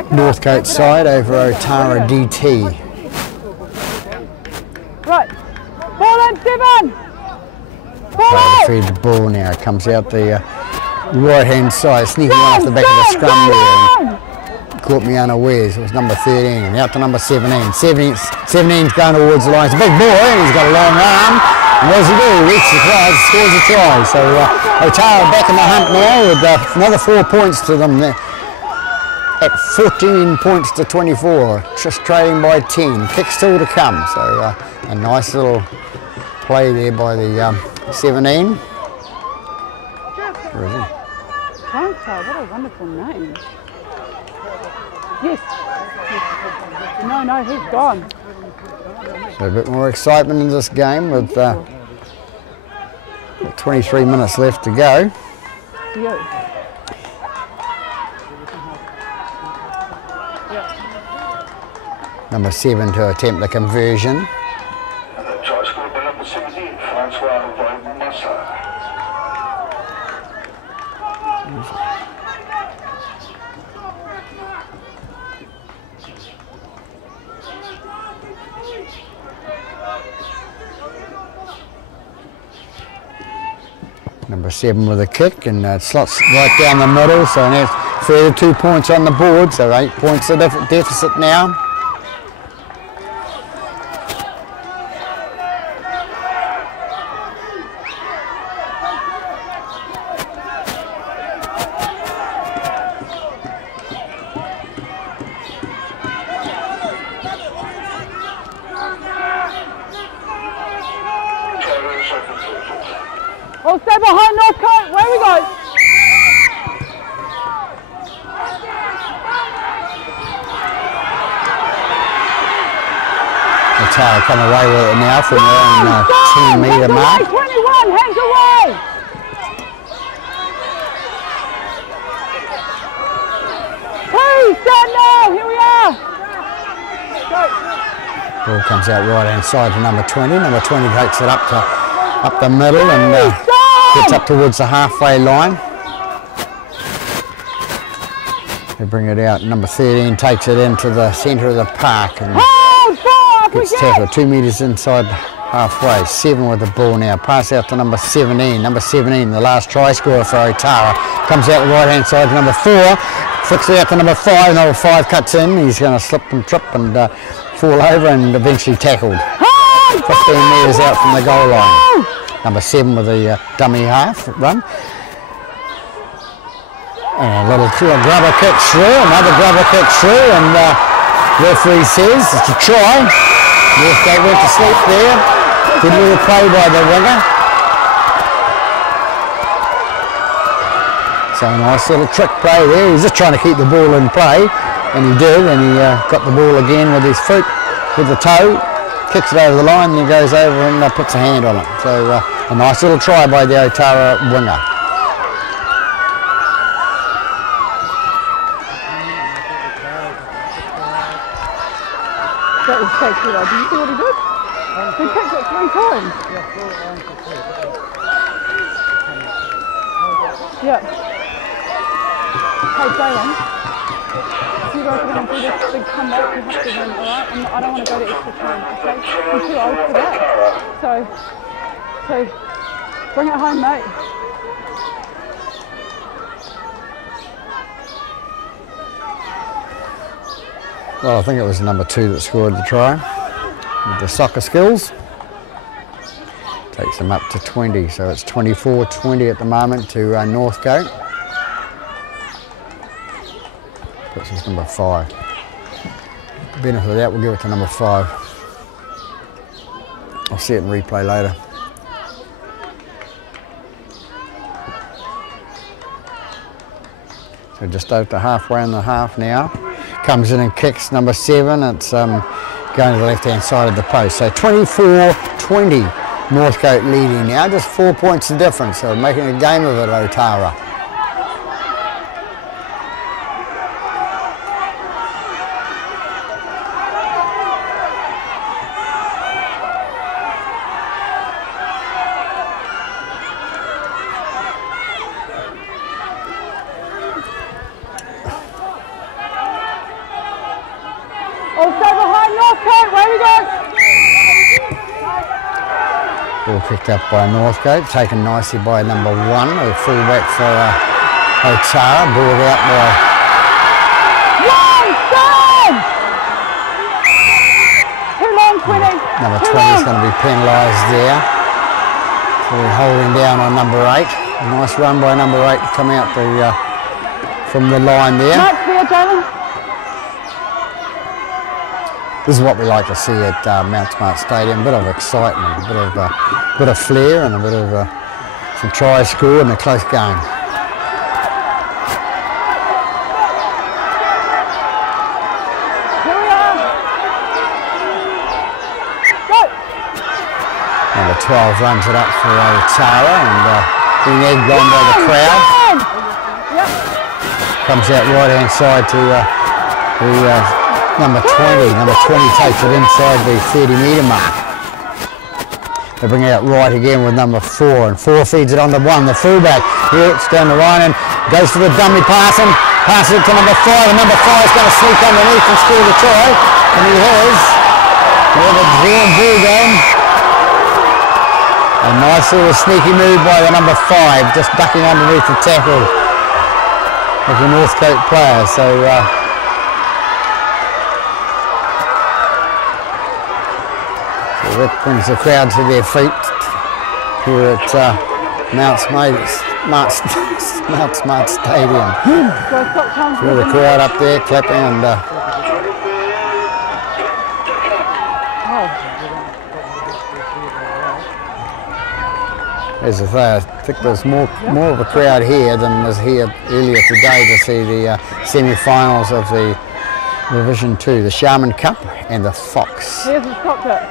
the Northcote side over Otara DT. Right, ball in, 7! Ball out! Feed the ball now, it comes out the right hand side, sneaking off the back of the scrum there. Caught me unawares, it was number 13, and out to number 17. 17's going towards the line, it's a big boy, and he's got a long arm. And what does he do? He reaches the prize, scores a try. So Otara back in the hunt now with another 4 points to them there. At 14 points to 24, just trading by 10, kicks still to come. So a nice little play there by the 17. Where is he? What a wonderful name. Yes. No, he's gone. So a bit more excitement in this game with 23 minutes left to go. Yeah. Number 7 to attempt the conversion. And the try scored by number 17, Francois Massa. Number 7 with a kick, and slots right down the middle, so now further 2 points on the board, so 8 points of deficit now. Well, stay behind Northcote. Where we go? Otara come away with it now from their own 10-metre mark. 21, hands away. Please stand now. Here we are. Ball comes out right hand side to number 20. Number 20 takes it up the middle and gets up towards the halfway line. They bring it out. Number 13 takes it into the centre of the park and gets tackled 2 metres inside halfway. 7 with the ball now. Pass out to number 17. Number 17, the last try scorer for Otara. Comes out the right hand side to number 4. Flicks it out to number 5. Number 5 cuts in. He's going to slip and trip and fall over and eventually tackled. 15 metres out from the goal line. Number 7 with the dummy half run. And a little grubber kick through, another grubber kick through, and referee says it's a try. Northcote went to sleep there. Good little play by the winger. So a nice little trick play there. He's just trying to keep the ball in play, and he did, and he got the ball again with his foot, with the toe, kicks it over the line, and he goes over and puts a hand on it. So a nice little try by the Otara winger. That was so cool. Did you see what he did? He kicked it 3 times. Yeah. Hey, Jalen, if you guys are going to do this big comeback, you have to win, alright? I don't want to go to extra time, okay? I'm too old for that. So bring it home, mate. Well, I think it was number 2 that scored the try with the soccer skills. Takes them up to 20, so it's 24-20 at the moment to Northcote. Puts us number 5. Benefit of that, we'll give it to number 5. I'll see it in replay later. So just over halfway in the half now. Comes in and kicks number 7. It's going to the left hand side of the post. So 24-20, Northcote leading now. Just 4 points the difference. So making a game of it, Otara. Ball picked up by Northcote, taken nicely by number 1, the fullback for Otara, brought out by... Too long, 20. Number 20 is going to be penalised there. So we're holding down on number 8. A nice run by number 8 to come out from the line there. Mike's here, Jalen. This is what we like to see at Mount Smart Stadium, a bit of excitement, a bit of flair and a bit of some tries scored and a close game. Here we are. Go. Number 12 runs it up for Otara and being egged on by the crowd. Yep. Comes out right hand side to the number 20. Number 20 takes it inside the 30-metre mark. They bring it out right again with number 4, and 4 feeds it on to 1, the fullback. Here it's down the line and goes for the dummy pass and passes it to number 5, and number 5 is going to sneak underneath and score the try, and he has. With a drawn ball game. A nice little sneaky move by the number 5, just ducking underneath the tackle of the Northcote player. So that brings the crowd to their feet here at Mount Smart Stadium. Feel the crowd up there clapping and as I say, I think there's more of a crowd here than was here earlier today to see the semi-finals of the Division 2, the Sharman Cup and the Fox. Here's the chocolate.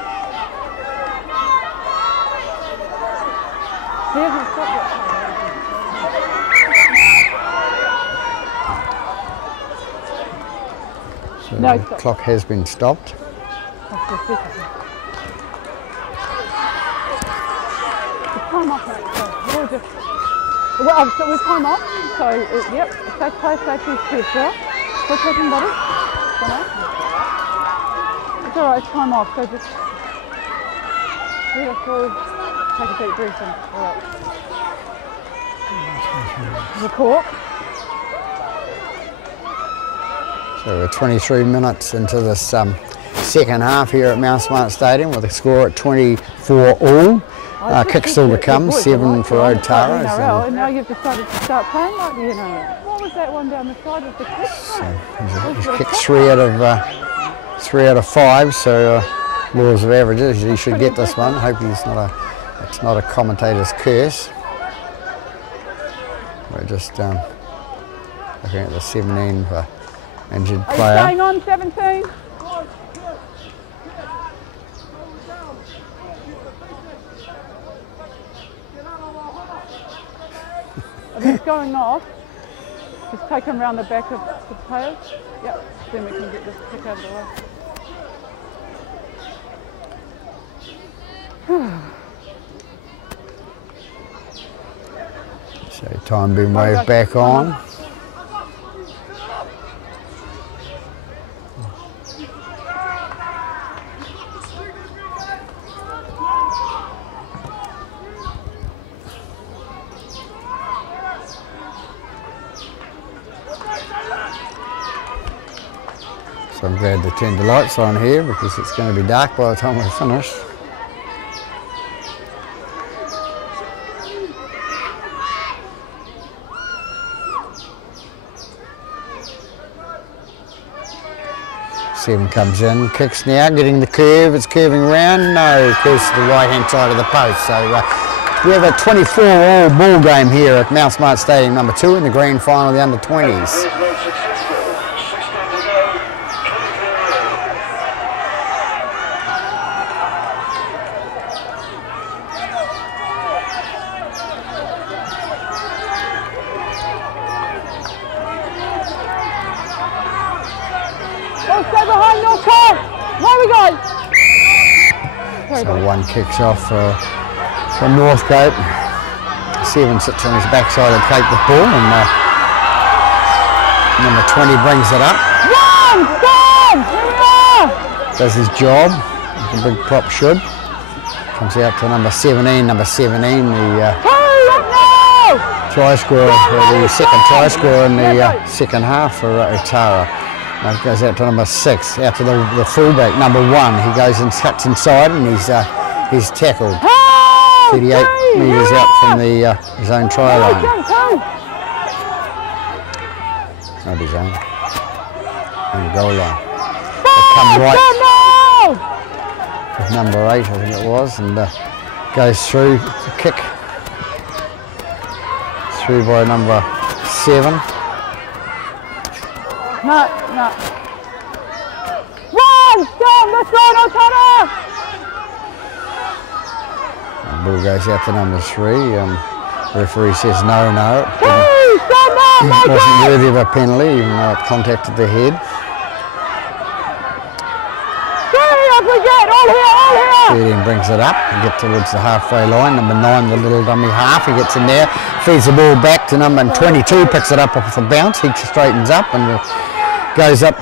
So the clock has been stopped. Time off, mate. So we'll just. Well, so we've time off. So, yep, safe place, safety is first, right? We're taking buddy. It's alright, it's time off, so just breathe us through, take a deep breath in. Alright. The cork. So we're 23 minutes into this second half here at Mount Smart Stadium with a score at 24 all. Kick still to come, 7 for Otara. And now you've decided to start playing like the NRL. What was that one down the side of the kick? So he's kicked 3 out of 5, so laws of averages, he should get this one. Hope it's not a commentator's curse. We're just looking at the 17 for injured player. Are you staying on 17? If it's going off, just take him around the back of the players. Yep, then we can get this kick out of the way. So time being waved back on. So I'm glad they turned the lights on here because it's going to be dark by the time we finish. Seven comes in, kicks now, getting the curve, it's curving round, no, curves to the right hand side of the post. So we have a 24 all ball game here at Mount Smart Stadium number 2 in the grand final of the under 20s. Stay behind Northcote! Where we go? So one kicks off from Northcote. 7 sits on his backside to take the ball, and number 20 brings it up. Run! Here we are! Does his job, as a big prop should. Comes out to number 17. Number 17, the try scorer, the second try scorer in the second half for Otara. Now goes out to number 6, out to the fullback, number 1. He goes and cuts inside, and he's tackled 38 metres out from his own try line. Not his own goal line. They come right with number 8, I think it was, and goes through the kick. Through by number 7. No. Run! Stop! Let's go, Otara! The ball goes out to number 3. Referee says no. Wasn't worthy of a penalty, even though it contacted the head. All here! 13 brings it up and gets towards the halfway line. Number 9, the little dummy half, he gets in there, feeds the ball back to number 22, picks it up off the bounce, he straightens up and goes up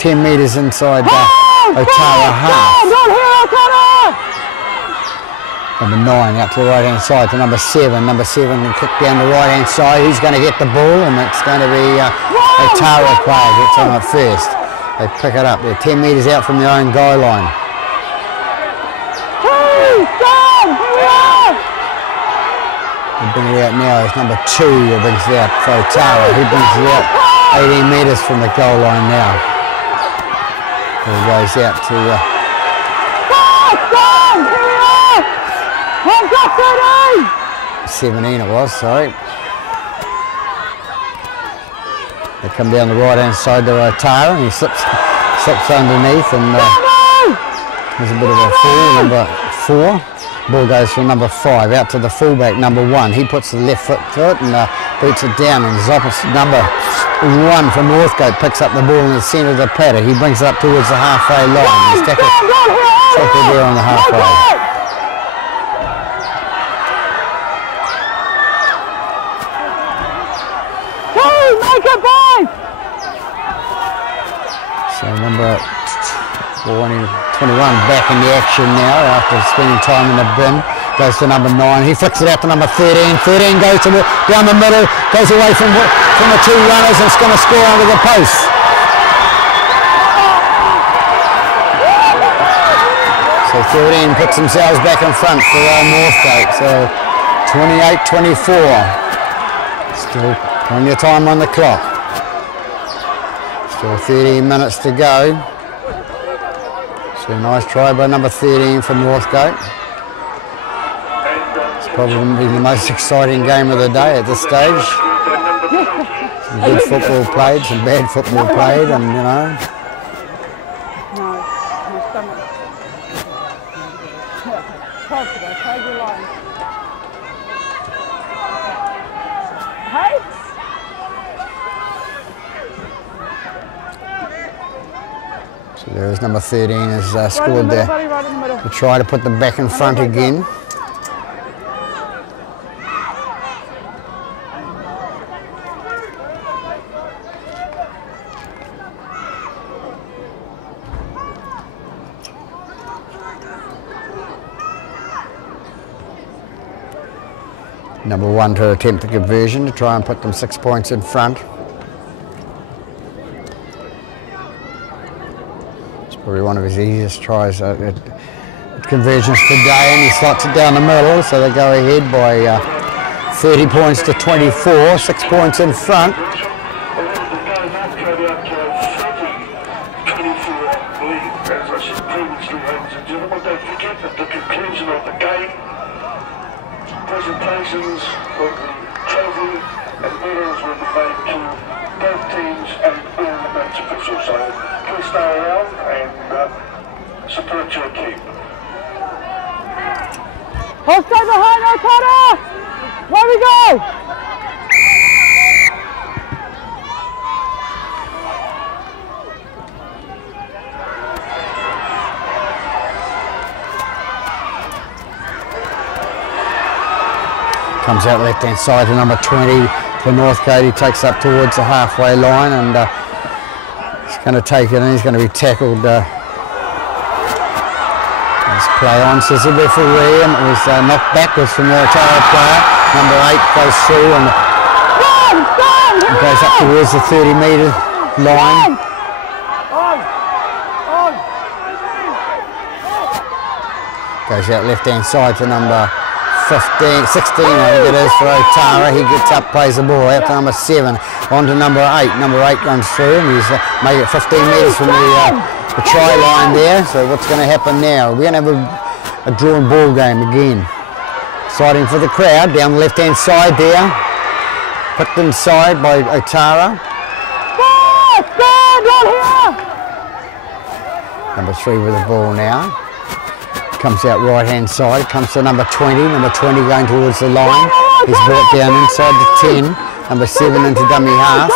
10 metres inside Otara half. Number 9 out to the right hand side to number 7. Number 7 can kick down the right hand side, he's going to get the ball, and it's going to be Otara player gets on it first. They pick it up, they're 10 metres out from their own goal line. They bring it out now, it's number 2 who brings it out for Otara. He brings it out 18 metres from the goal line now. He goes out to 17 it was, sorry. They come down the right hand side to Otara, and he slips underneath, and there's a bit of a fall, number 4. Ball goes from number 5 out to the fullback, number 1. He puts the left foot to it, and Beats it down, and his opposite number 1 from Northcote picks up the ball in the centre of the paddock. He brings it up towards the halfway line. He's tackled there on the halfway. So number 21 back in the action now after spending time in the bin. Goes to number 9. He flicks it out to number 13. 13 goes to down the middle, goes away from the 2 runners, and it's going to score under the post. So 13 puts themselves back in front for Northcote. So 28-24. Still plenty of time on the clock. Still 13 minutes to go. So a nice try by number 13 from Northcote. It's probably going to be the most exciting game of the day at this stage. Some good football played, some bad football played, and you know. No, my stomach. Tag your line. Hey? So there's number 13 has scored there to try to put them back in front again. Number 1 to attempt the conversion to try and put them 6 points in front. It's probably one of his easiest tries at conversions today, and he slots it down the middle, so they go ahead by 30 points to 24, 6 points in front. Presentations of the trophy and medals will be made to both teams and all the match officials. So please stay around and support your team. Hold stay behind Otara! Where we go? Comes out left hand side to number 20 for Northcote. He takes up towards the halfway line, and he's going to take it, and he's going to be tackled. Let's play on, says the referee, and it was knocked backwards from the Otara player. Number 8 goes through and goes up towards the 30-metre line. Goes out left hand side to number 16, I think it is, for Otara. He gets up, plays the ball out to number 7, on to number 8. Number 8 runs through, and he's made it 15 metres from the try line there. So what's going to happen now? We're going to have a drawn ball game again. Exciting for the crowd, down the left-hand side there. Picked inside by Otara. Number 3 with the ball now. Comes out right-hand side, comes to number 20, number 20 going towards the line. He's brought down inside the 10, number 7 into dummy half.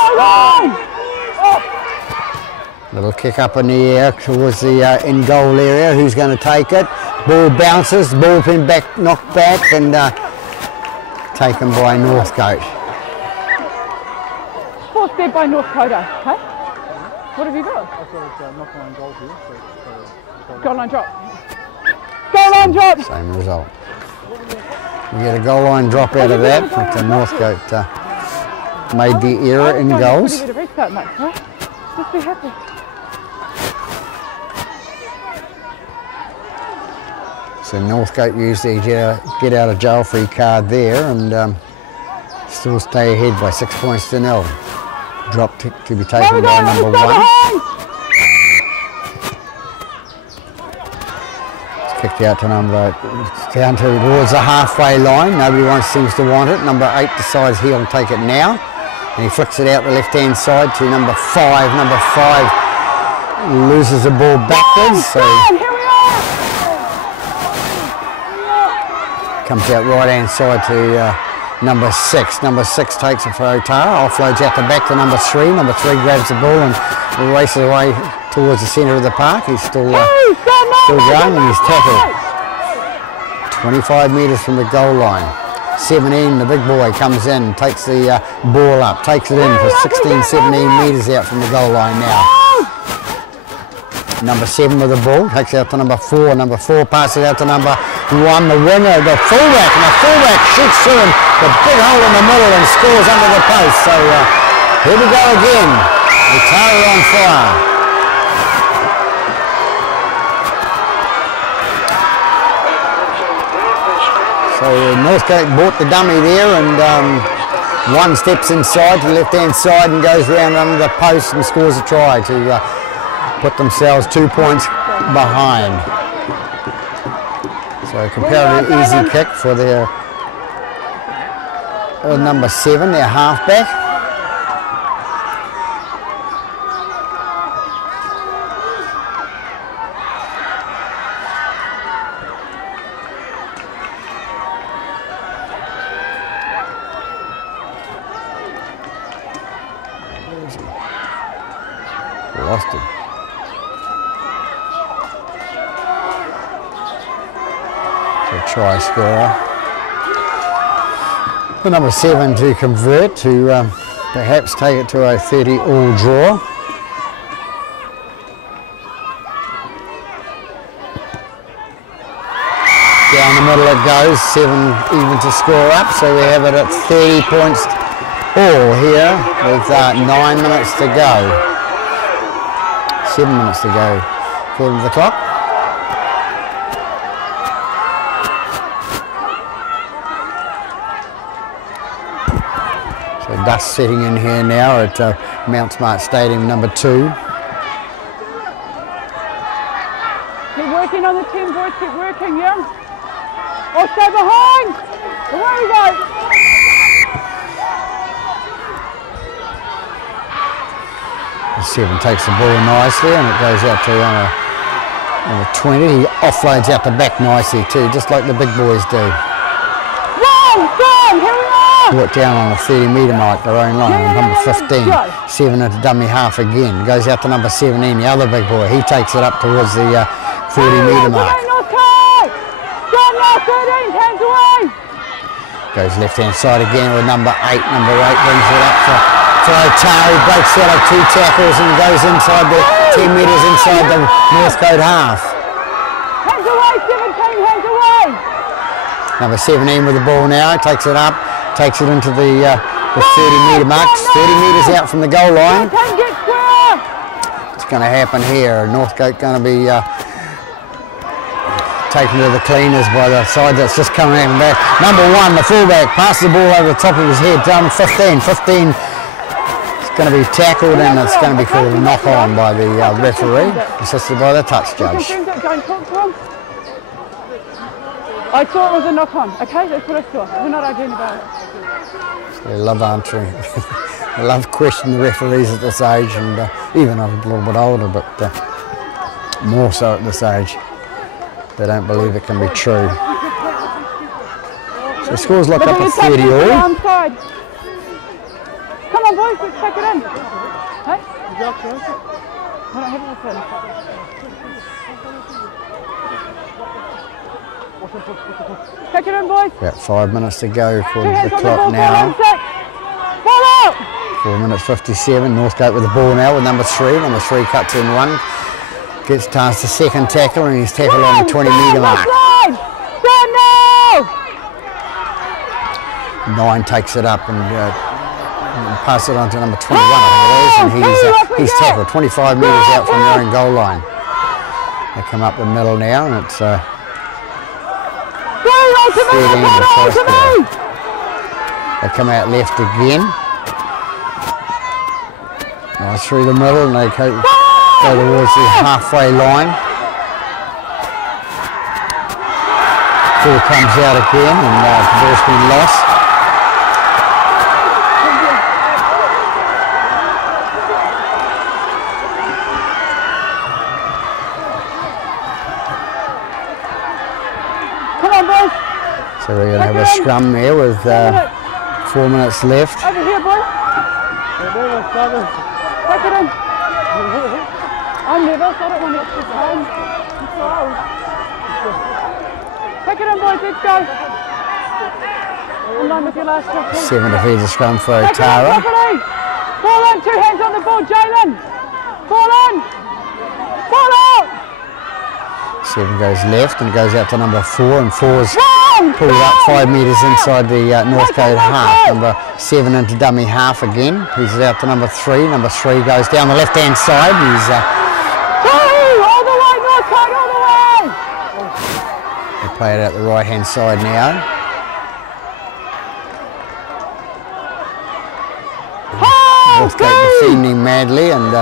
Little kick up in the air towards the in-goal area. Who's going to take it? Ball bounces, ball been knocked back, and taken by Northcote. Forced there by Northcote, okay? What have you got? I've got a knock line goal here. Goal line drop. Goal line drop! Same result. We get a goal line drop out of that, but Northcote made the error in goals. Just be happy. So Northcote used the get out of jail free card there, and still stay ahead by 6 points to 0. Drop to be taken by number 1. Kicked out to down towards the halfway line. Nobody seems to want it. Number 8 decides he'll take it now, and he flicks it out the left-hand side to number 5. Number 5 loses the ball backwards, so comes out right-hand side to number 6. Number 6 takes it for Otara, offloads out the back to number 3. Number 3 grabs the ball and races away towards the centre of the park. He's still going and he's tackled. 25 metres from the goal line. 17, the big boy, comes in, takes the ball up, takes it in for 16, 17 metres out from the goal line now. Number 7 with the ball, takes it out to number 4. Number 4 passes out to number 1, the winger, the fullback, and the fullback shoots through him, the big hole in the middle and scores under the post. So here we go again. Otara on fire. So Northcote bought the dummy there, and one steps inside to the left-hand side and goes round under the post and scores a try to put themselves 2 points behind. So comparatively easy kick for their number 7, their halfback. Lost him. So try scorer. The number 7 to convert to perhaps take it to a 30-all draw. Down the middle it goes, 7 even to score up, so we have it at 30 points all here with 9 minutes to go. 7 minutes to go according to the clock. So dust setting in here now at Mount Smart Stadium number 2. Keep working on the 10, boys, keep working, yeah? Oh, stay behind! Away we go! The 7 takes the ball nicely and it goes out to number 20. He offloads out the back nicely too, just like the big boys do. Well done, here we are! Brought down on the 30-metre mark, their own line, number 15. 7 at the dummy half again. Goes out to number 17, the other big boy. He takes it up towards the 30-metre mark. Northcote! 13, hands away! Goes left-hand side again with number 8. Number 8 brings it up for Otara. He breaks out of 2 tackles and goes inside the 10 metres inside the Northcote half. Hands away, 17, hands away! Number 17 with the ball now, takes it up, takes it into the 30-metre mark, 30 metres out from the goal line. It's going to happen here. Northcote going to be taken to the cleaners by the side that's just coming out back. Number 1, the fullback, passes the ball over the top of his head. 15 it's going to be tackled and it's going to be called a knock-on by the referee, assisted by the touch judge. I thought it was a knock-on, okay? That's what I thought. We're not arguing about it. They love answering. They love questioning the referees at this age, and even a little bit older, but more so at this age. They don't believe it can be true. So scores lock up at 30 all. Come on boys, let's take it in. Hey? I don't have anything. Take it in, boys. About 5 minutes to go according to the clock now. Ball out! 4 minutes 57. Northcote with the ball now with number 3. Number 3 cuts in 1. Gets past the second tackle and he's tackled on the 20-metre mark. 9 takes it up and passes it on to number 21, I think it is, and he's tackled 25 metres out from their own goal line. They come up the middle now and it's 13 to first there. They come out left again. Nice through the middle and they go towards the halfway line. Ball comes out again and the ball's been lost. So we're going to have a scrum there with 4 minutes left. Over here, boys. Take it in. I'm nervous. I don't want to extra time. Take it in, boys. Let's go. In line with your last shot. 7 defeated scrum for Take it in, Otara. properly. Ball in. 2 hands on the ball, Jalen. Ball in. Ball out. 7 goes left and goes out to number 4, and 4's pulled up 5 metres inside the Northcote half. Number 7 into dummy half again. He's out to number 3. Number 3 goes down the left hand side. He's all the way, Northcote, all the way. they play it out the right hand side now. Northcote defending madly, and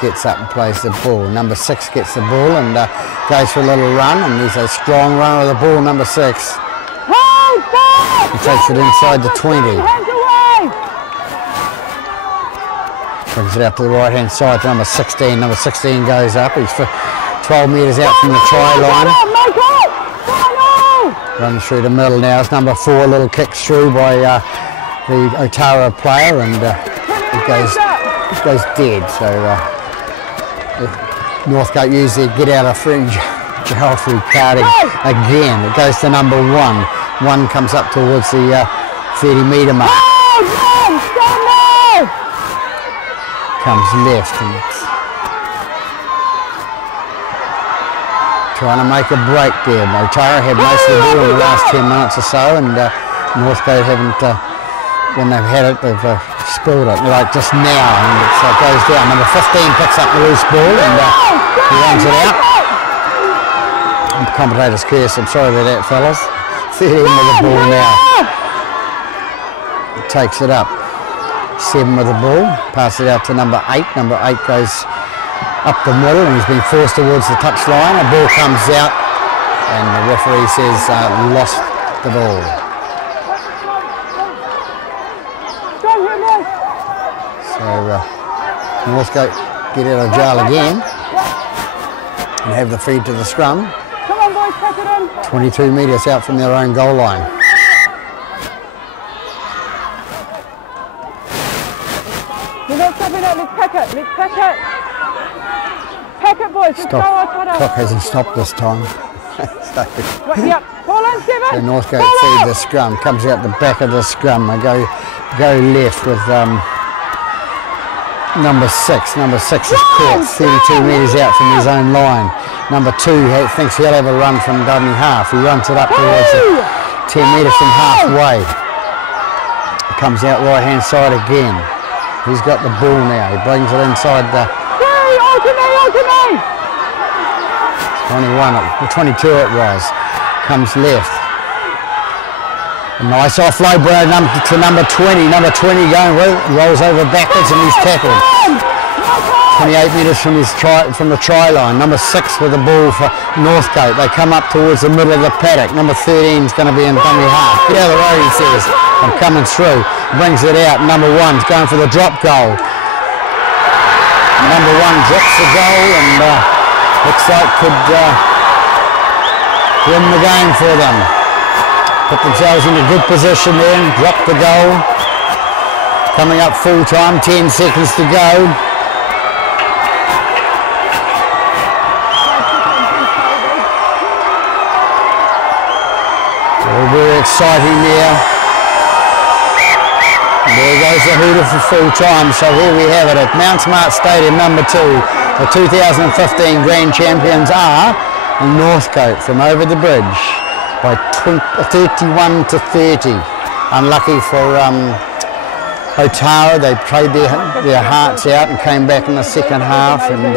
gets up and plays the ball. Number 6 gets the ball and goes for a little run, and there's a strong run with the ball, number 6. He takes it inside the 20. Brings it out to the right hand side to number 16. Number 16 goes up. He's for 12 metres out from the try line. Runs through the middle now. It's number 4. A little kick through by the Otara player, and it goes dead. So Northcote use their get out of fringe jail free carding again. It goes to number 1. 1 comes up towards the 30 metre mark. Comes left, and it's trying to make a break there. Otara had most of the ball in the last 10 minutes or so, and Northcote haven't, when they've had it, they've spilled it, like just now, and it goes down. Number 15 picks up the loose ball, and he runs it out. And the commentator's curse, I'm sorry about that, fellas. 13 with the ball now. He takes it up. 7 with the ball, passes it out to number 8. Number 8 goes up the middle, and he's been forced towards the touch line. The ball comes out, and the referee says lost the ball. So Northcote get out of jail again and have the feed to the scrum. Come on, boys, pack it in. 22 metres out from their own goal line. We're not stopping it. Let's pack it. Let's pack it. Pack it, boys. Let's go, Otara. Clock hasn't stopped this time. Yep. Ball in, 7. So Northcote feed the scrum. Comes out the back of the scrum. They go left with number 6. Number 6 is caught 32 metres out from his own line. Number 2 thinks he'll have a run from dummy half. He runs it up towards the 10 metres from halfway. Comes out right hand side again. He's got the ball now. He brings it inside the 21, 22 it was. Comes left. A nice offload to number 20. Number 20 rolls over backwards, and he's tackled. 28 metres from the try line. Number 6 with the ball for Northcote. They come up towards the middle of the paddock. Number 13 is going to be in dummy half. Get out of the road, he says. I'm coming through. Brings it out. Number 1's going for the drop goal. Number 1 drops the goal, and looks like could win the game for them. Put themselves in a good position then, drop the goal. Coming up full time, 10 seconds to go. Very exciting there. There goes the hooter for full time. So here we have it at Mount Smart Stadium, number 2. The 2015 Grand Champions are Northcote from over the bridge by 31 to 30. Unlucky for Otara. They played their hearts out and came back in the second half, and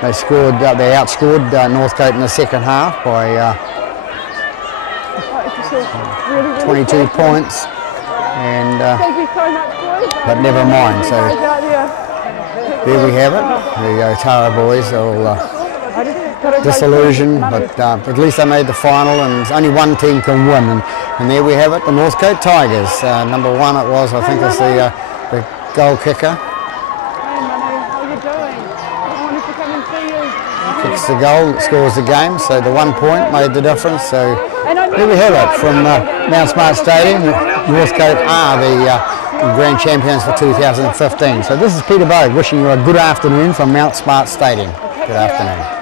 they scored. They outscored Northcote in the second half by 22 points. And but never mind. So there we have it. The Otara boys are all disillusioned, but at least they made the final, and only one team can win. And there we have it, the Northcote Tigers. Number 1 it was, I think, is the goal kicker. Kicks the goal, scores the game. So the 1 point made the difference. So There we have it from Mount Smart Stadium. Northcote are the grand champions for 2015. So this is Peter Bogue wishing you a good afternoon from Mount Smart Stadium. Good afternoon.